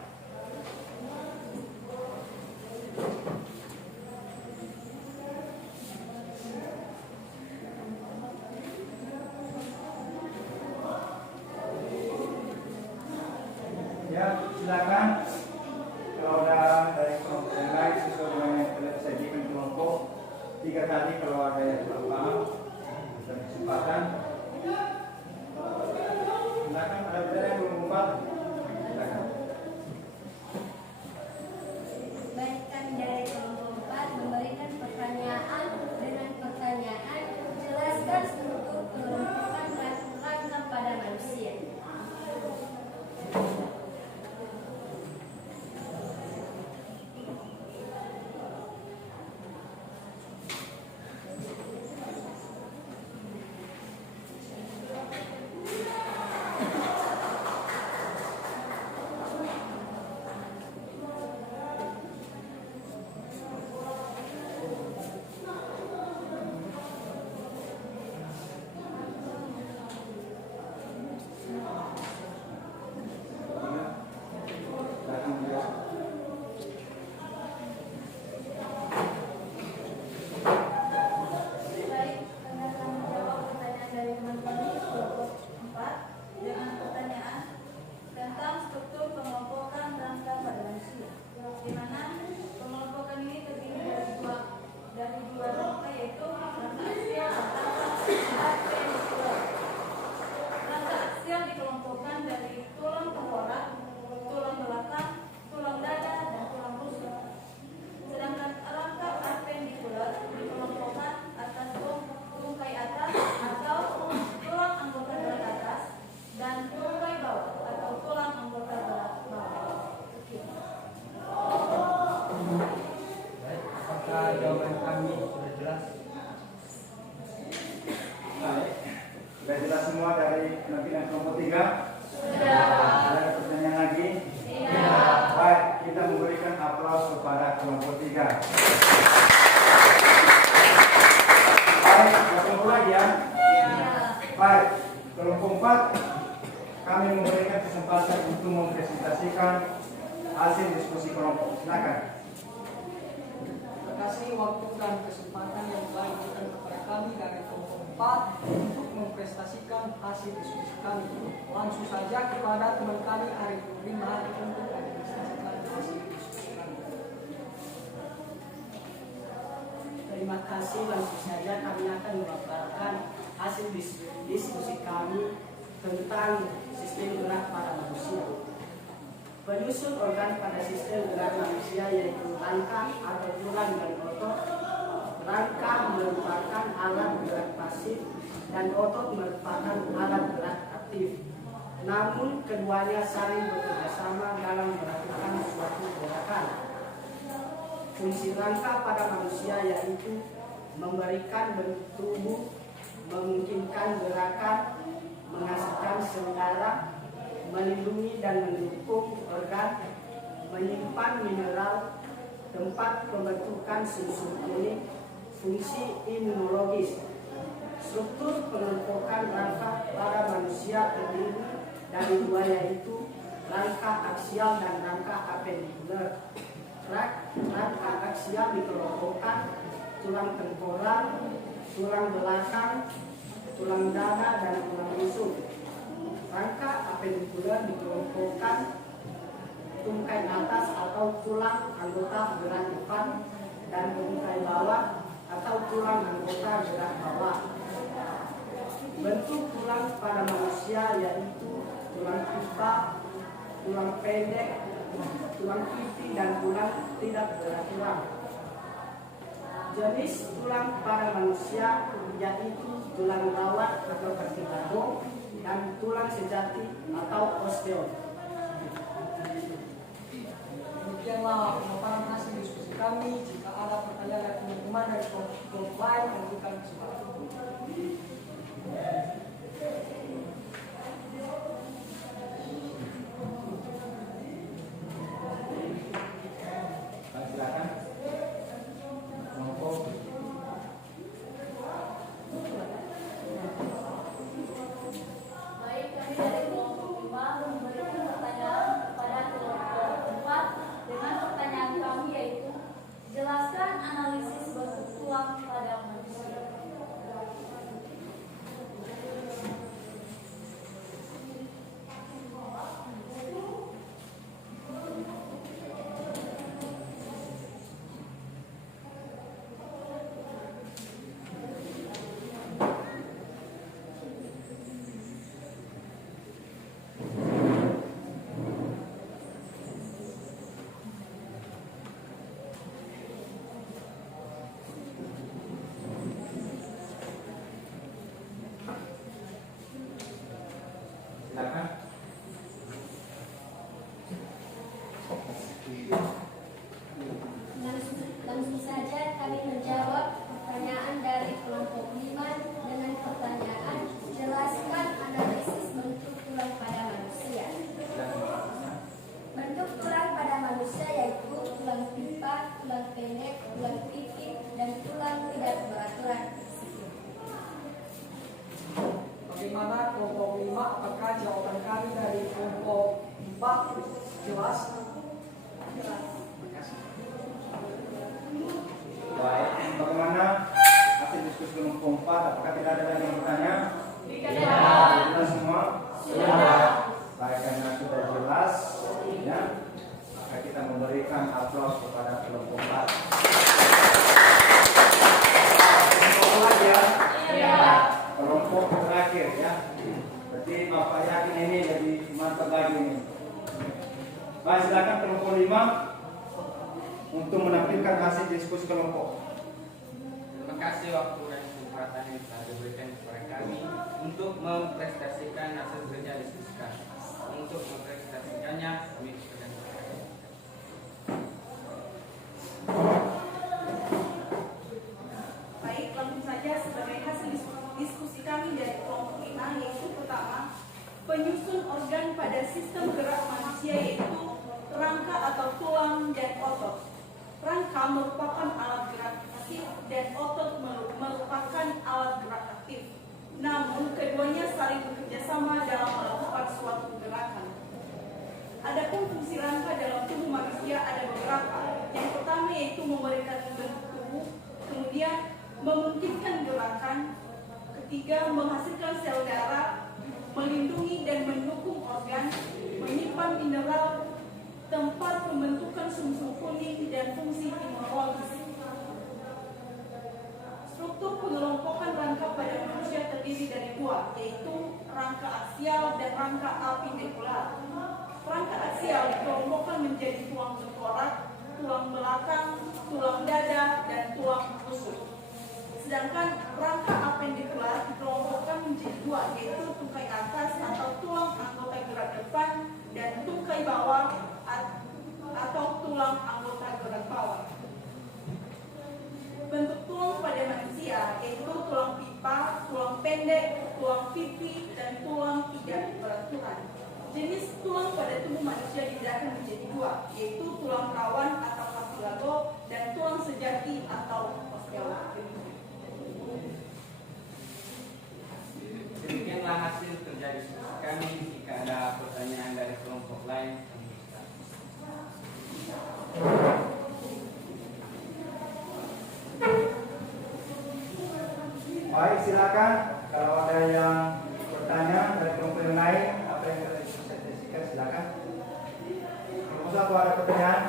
Ya, silakan. Kalau ada dari kelompok yang lain sesuai dengan yang telah disajikan kelompok 3 tadi, kalau ada yang kurang paham, ada kesempatan. Silakan, ada bicara yang belum paham. Silakan. Baik, kami dari kelompok 4 memberikan pertanyaan. Dengan pertanyaan, jelaskan struktur pengelompokan rangka pada manusia. Penampilan kelompok 3? Sudah. Ada pertanyaan lagi? Tidak. Baik, kita memberikan aplaus kepada kelompok 3. Baik, kelompok lagi ya. Baik, kelompok 4 kami memberikan kesempatan untuk mempresentasikan hasil diskusi kelompok. Silakan. Terima kasih waktu dan kesempatan yang telah diberikan kepada kami dari kelompok 4 untuk mempresentasikan hasil diskusi kami. Langsung saja kepada teman kami Arif Nurima untuk mempresentasikan hasil diskusi kami. Terima kasih, langsung saja kami akan memaparkan hasil diskusi kami tentang sistem gerak pada manusia. Penyusun organ pada sistem gerak manusia yaitu rangka atau tulang dan otot. Rangka merupakan alat gerak pasif dan otot merupakan alat gerak aktif. Namun keduanya saling bekerjasama dalam melakukan suatu gerakan. Fungsi rangka pada manusia yaitu memberikan bentuk tubuh, memungkinkan gerakan, menghasilkan sel-darah, melindungi dan mendukung organ, menyimpan mineral, tempat pembentukan sumsum kuning, fungsi imunologis. Struktur pengelompokan rangka pada manusia terdiri dari dua yaitu rangka aksial dan rangka apendikuler. Rangka aksial dikelompokkan tulang temporal, tulang belakang, tulang dada, dan tulang rusuk. Rangka apendikuler dikelompokkan tungkai atas atau tulang anggota gerak depan dan tungkai bawah atau tulang anggota gerak bawah. Bentuk tulang pada manusia yaitu tulang pipa, tulang pendek, tulang pipi, dan tulang tidak beraturan. Jenis tulang pada manusia yaitu tulang rawat atau vertebradum dan tulang sejati atau osteon. Demikianlah pemaparan hasil diskusi kami. Jika ada pertanyaan dari teman-teman dari kelompok lain, berikan kesempatan. Silakan. Kelompok. Baik, kami dari kelompok 5 memberikan pertanyaan kepada kelompok 4 dengan pertanyaan kami yaitu jelaskan analisis bentuk tulang pada manusia. Silakan. Langsung saja kami menjawab pertanyaan dari kelompok 5 dengan pertanyaan jelaskan analisis bentuk tulang pada manusia. Bentuk tulang pada manusia yaitu tulang pipa, tulang pendek, tulang pipi, dan tulang tidak beraturan. Bagaimana kelompok 5? Apakah jawaban kami dari kelompok 4 jelas? Baik, bagaimana hasil diskusi kelompok 4? Apakah tidak ada lagi yang bertanya? Tidak. Sudah semua? Sudah. Baik, karena sudah jelas, ya, maka kita memberikan aplaus kepada kelompok 4. Kelompok lagi ya? Iya. Kelompok terakhir ya. Berarti Bapak yakin ini jadi mantap lagi ini. Baik, silakan kelompok 5 untuk menampilkan hasil diskusi kelompok. Terima kasih waktu dan kesempatan yang telah diberikan kepada kami untuk mempresentasikan hasil kerja diskusi kami. Untuk mempresentasikannya, kami persilakan. Baik, langsung saja sebagai hasil diskusi kami dari kelompok 5 yaitu pertama penyusun organ pada sistem gerak manusia yaitu rangka atau tulang dan otot. Rangka merupakan alat gerak pasif dan otot merupakan alat gerak aktif. Namun keduanya saling bekerjasama dalam melakukan suatu gerakan. Adapun fungsi rangka dalam tubuh manusia ada beberapa. Yang pertama yaitu memberikan bentuk tubuh, kemudian memungkinkan gerakan, ketiga menghasilkan sel darah, melindungi dan mendukung organ, menyimpan mineral, tempat pembentukan sumsum kuning, dan fungsi imunologis. Struktur pengelompokan rangka pada manusia terdiri dari dua, yaitu rangka aksial dan rangka apindikular. Rangka aksial dikelompokkan menjadi tulang tengkorak, tulang belakang, tulang dada, dan tulang rusuk. Sedangkan rangka apendikular dikelompokkan menjadi dua, yaitu tungkai atas atau tulang anggota gerak depan dan tungkai bawah atau tulang anggota gerak bawah. Bentuk tulang pada manusia yaitu tulang pipa, tulang pendek, tulang pipi, dan tulang tidak beraturan. Jenis tulang pada tubuh manusia dibedakan menjadi dua, yaitu tulang rawan atau cartilago dan tulang sejati atau osteoid. Demikianlah hasil kerja diskusi kami. Jika ada pertanyaan dari kelompok lain, Baik, silakan. Kalau ada yang bertanya dari kelompok yang lain, apa yang kita diskusikan, silakan. Kelompok satu ada pertanyaan?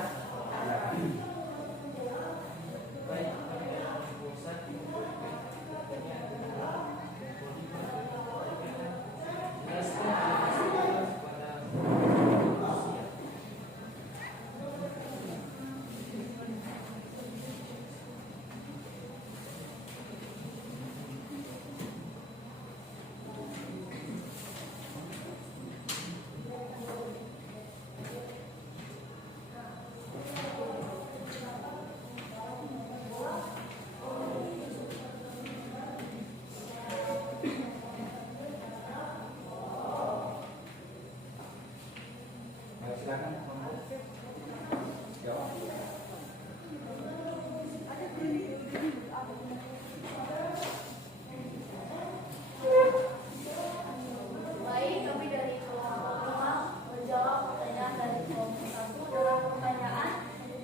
Baik, kami dari kelompok 5 menjawab pertanyaan dari kelompok 1 dalam pertanyaan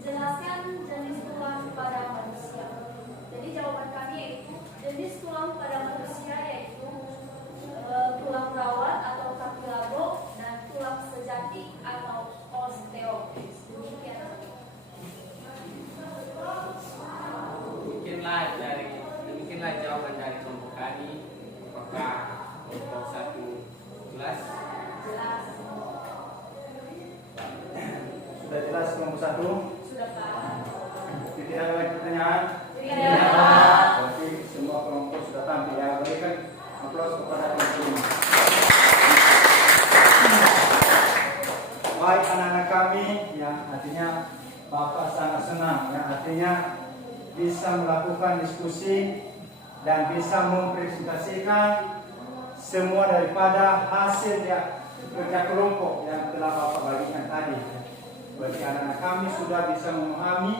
jelaskan jenis tulang pada manusia. Jadi jawaban kami yaitu jenis tulang pada manusia yaitu tulang rawan atau cartilago dan tulang sejati atau osteoid. Demikian. demikianlah jawaban dari kelompok kami. Apakah kelompok 1 jelas? Jelas. Sudah jelas kelompok satu? Sudah, Pak. Tidak ada lagi pertanyaan? Tidak, Pak. Berarti semua kelompok sudah tampil ya. Berikan aplaus kepada kelompok ini. Baik anak-anak kami, ya artinya Bapak sangat senang, ya artinya bisa melakukan diskusi dan bisa mempresentasikan semua daripada hasil ya, kerja kelompok yang telah Bapak bagikan tadi. Berarti anak-anak kami sudah bisa memahami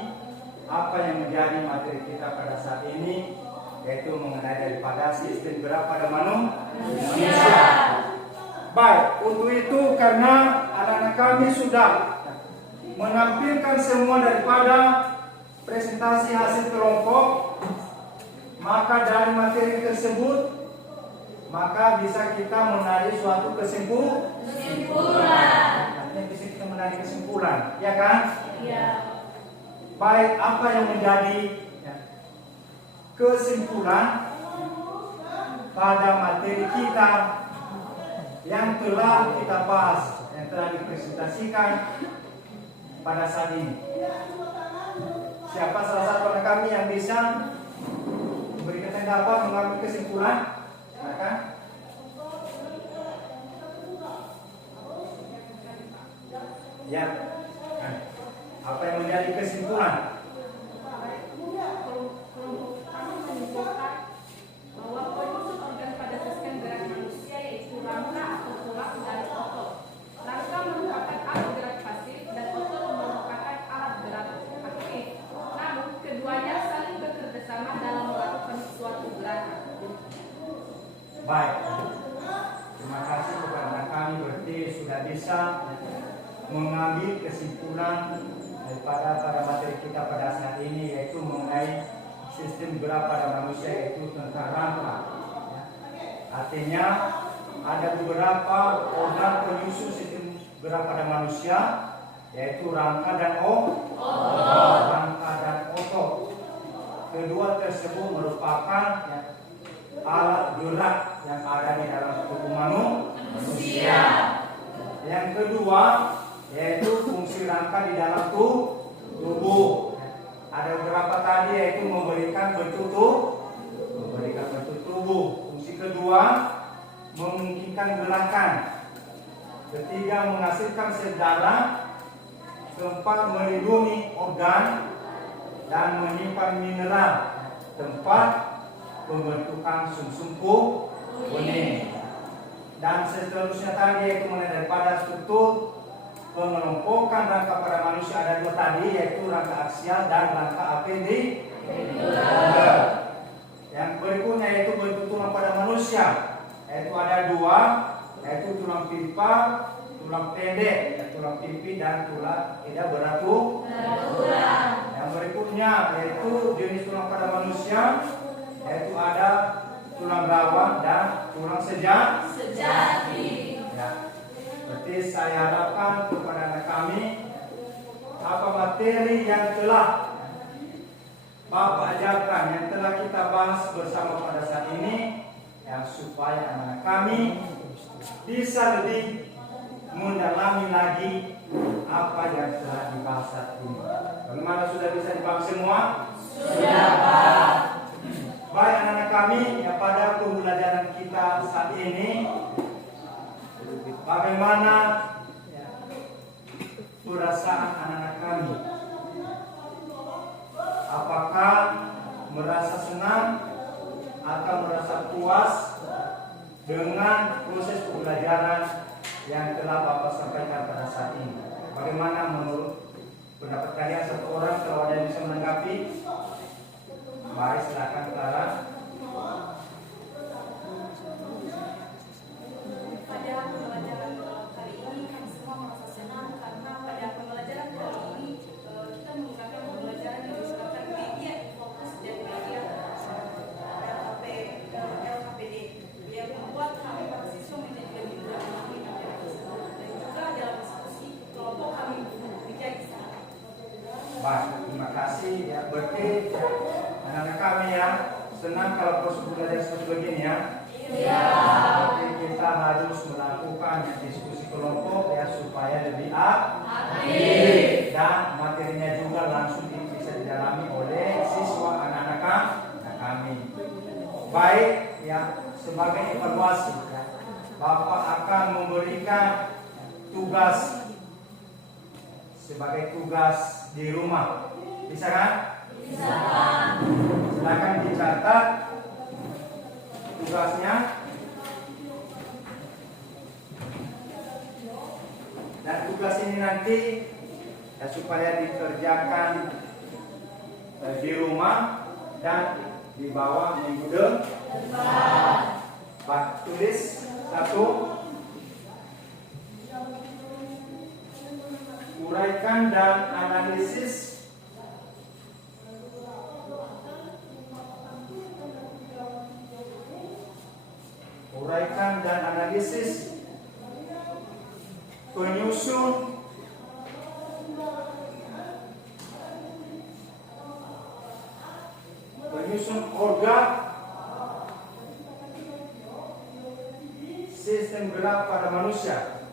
apa yang menjadi materi kita pada saat ini, yaitu mengenai daripada sistem gerak pada manusia. Baik, untuk itu karena anak-anak kami sudah menampilkan semua daripada presentasi hasil kelompok, maka dari materi tersebut maka bisa kita menarik suatu kesimpulan. Artinya bisa kita menarik kesimpulan, ya kan? Iya. Baik, apa yang menjadi kesimpulan pada materi kita yang telah kita bahas, yang telah dipresentasikan pada saat ini? Siapa salah satu anak kami yang bisa memberikan pendapat, mengambil kesimpulan? Silakan. Ya. Apa yang menjadi kesimpulan? Kelompok kami menyimpulkan bahwa penyusun organ pada sistem gerak manusia yaitu rangka atau tulang dan tidak bisa mengambil kesimpulan pada materi kita pada saat ini, yaitu mengenai sistem gerak pada manusia, yaitu tentang rangka. Artinya ada beberapa organ penyusun sistem gerak pada manusia, yaitu rangka dan otot. Kedua tersebut merupakan alat gerak yang ada di dalam tubuh manusia. Yang kedua yaitu fungsi rangka di dalam tubuh. Ada beberapa tadi, yaitu memberikan bentuk tubuh. Fungsi kedua memungkinkan gerakan. Ketiga menghasilkan sel darah. Keempat melindungi organ dan menyimpan mineral. Tempat pembentukan sumsum kuning. Dan seterusnya tadi, yaitu mulai daripada struktur pengelompokan rangka pada manusia ada dua tadi, yaitu rangka aksial dan rangka apendikular. Yang berikutnya yaitu bentuk tulang pada manusia, yaitu ada dua, yaitu tulang pipa, tulang pendek, tulang pipi dan tulang tidak beraturan. Yang berikutnya yaitu jenis tulang pada manusia, yaitu ada tulang rawan dan tulang sejati. Ya. Berarti saya harapkan kepada anak kami apa materi yang telah Bapak ajarkan, yang telah kita bahas bersama pada saat ini, yang supaya anak kami bisa lebih mendalami lagi apa yang telah dibahas saat ini. Bagaimana, sudah bisa dipahami semua? Sudah, Pak. Baik anak-anak kami, ya, pada pembelajaran kita saat ini, bagaimana perasaan anak-anak kami? Apakah merasa senang atau merasa puas dengan proses pembelajaran yang telah Bapak sampaikan pada saat ini? Bagaimana menurut pendapat kalian? Satu orang kalau ada yang bisa menanggapi. Baik, silakan Clara. Pada pembelajaran kali ini kami semua merasa senang karena pada pembelajaran kali ini kita menggunakan pembelajaran yang disebutkan media fokus dan media LKPD yang membuat kami para siswa menjadi lebih mudah memahami materi tersebut, dan juga dalam diskusi kelompok kami menjadi sangat. Baik, terima kasih ya. Berarti anak-anak kami ya senang kalau proses belajar seperti begini ya. Iya. Jadi kita harus melakukan diskusi kelompok ya supaya lebih aktif dan materinya juga langsung bisa didalami oleh siswa anak-anak kami. Baik ya, sebagai evaluasi ya, Bapak akan memberikan tugas sebagai tugas di rumah. Bisa kan? Bisa. Silakan dicatat tugasnya. Dan tugas ini nanti ya, supaya dikerjakan di rumah dan dibawa minggu depan. Pak, tulis satu. Uraikan dan analisis penyusun organ sistem gerak pada manusia.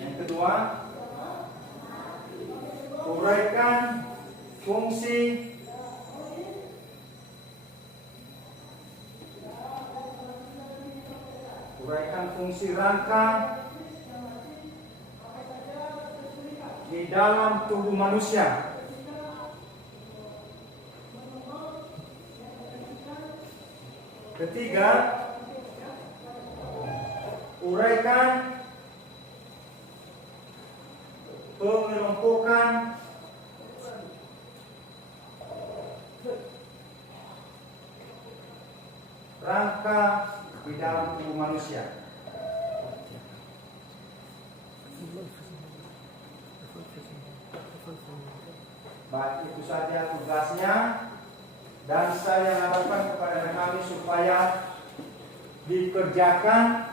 Yang kedua, uraikan fungsi rangka di dalam tubuh manusia. Ketiga, uraikan pengelompokan rangka di dalam tubuh manusia. Baik, itu saja tugasnya, dan saya harapkan kepada kami supaya dikerjakan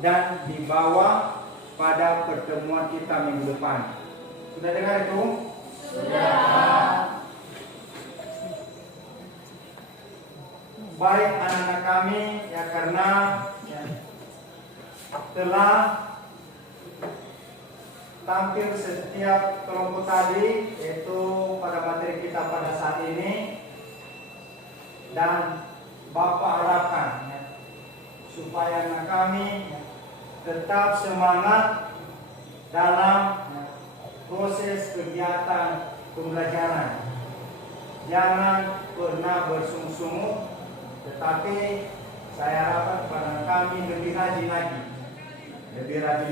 dan dibawa pada pertemuan kita minggu depan. Sudah dengar itu? Sudah. Baik anak-anak kami, ya, karena ya, telah tampil setiap kelompok tadi, yaitu pada materi kita pada saat ini, dan Bapak harapkan ya, supaya anak kami ya, tetap semangat dalam ya, proses kegiatan pembelajaran. Jangan pernah bersungut-sungut, tetapi saya harapkan kepada kami lebih rajin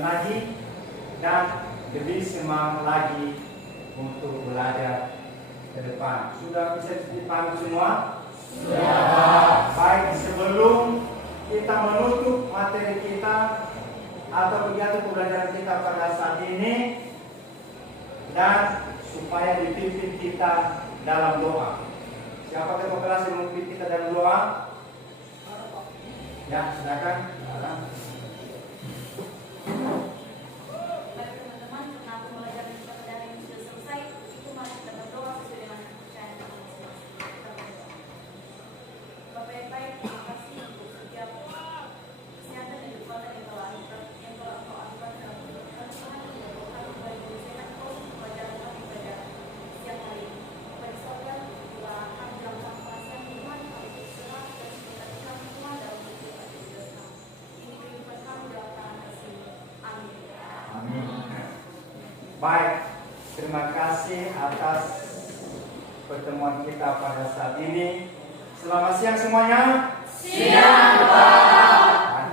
lagi, dan lebih semangat lagi untuk belajar ke depan. Sudah bisa dipahami semua? Sudah. Baik, sebelum kita menutup materi kita atau kegiatan pembelajaran kita pada saat ini, dan supaya dipimpin kita dalam doa. Siapa yang kelas yang memimpin kita dalam doa? Ya, silakan. Baik teman-teman, karena pembelajaran kita pada hari ini sudah selesai, itu mari kita berdoa sesuai dengan kepercayaan kita masing-masing. Kita berdoa. Bapak yang baik, terima kasih untuk setiap kesehatan dan kekuatan yang telah Engkau anugerahkan dalam hidup kami. Kami berdoa kami kembali menyelesaikan proses pembelajaran kami pada siang hari ini. Bagi sorga, bila kami dalam satu perhatian Tuhan, kami berserah dan semoga kami Tuhan dalam hidup kami. Ini kehidupan kami dalam tangan kasih. Amin. Amin. Baik, terima kasih atas pertemuan kita pada saat ini. Selamat siang semuanya. Siang, Pak.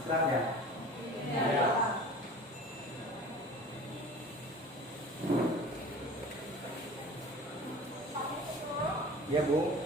Istirahat ya. Ya Bu.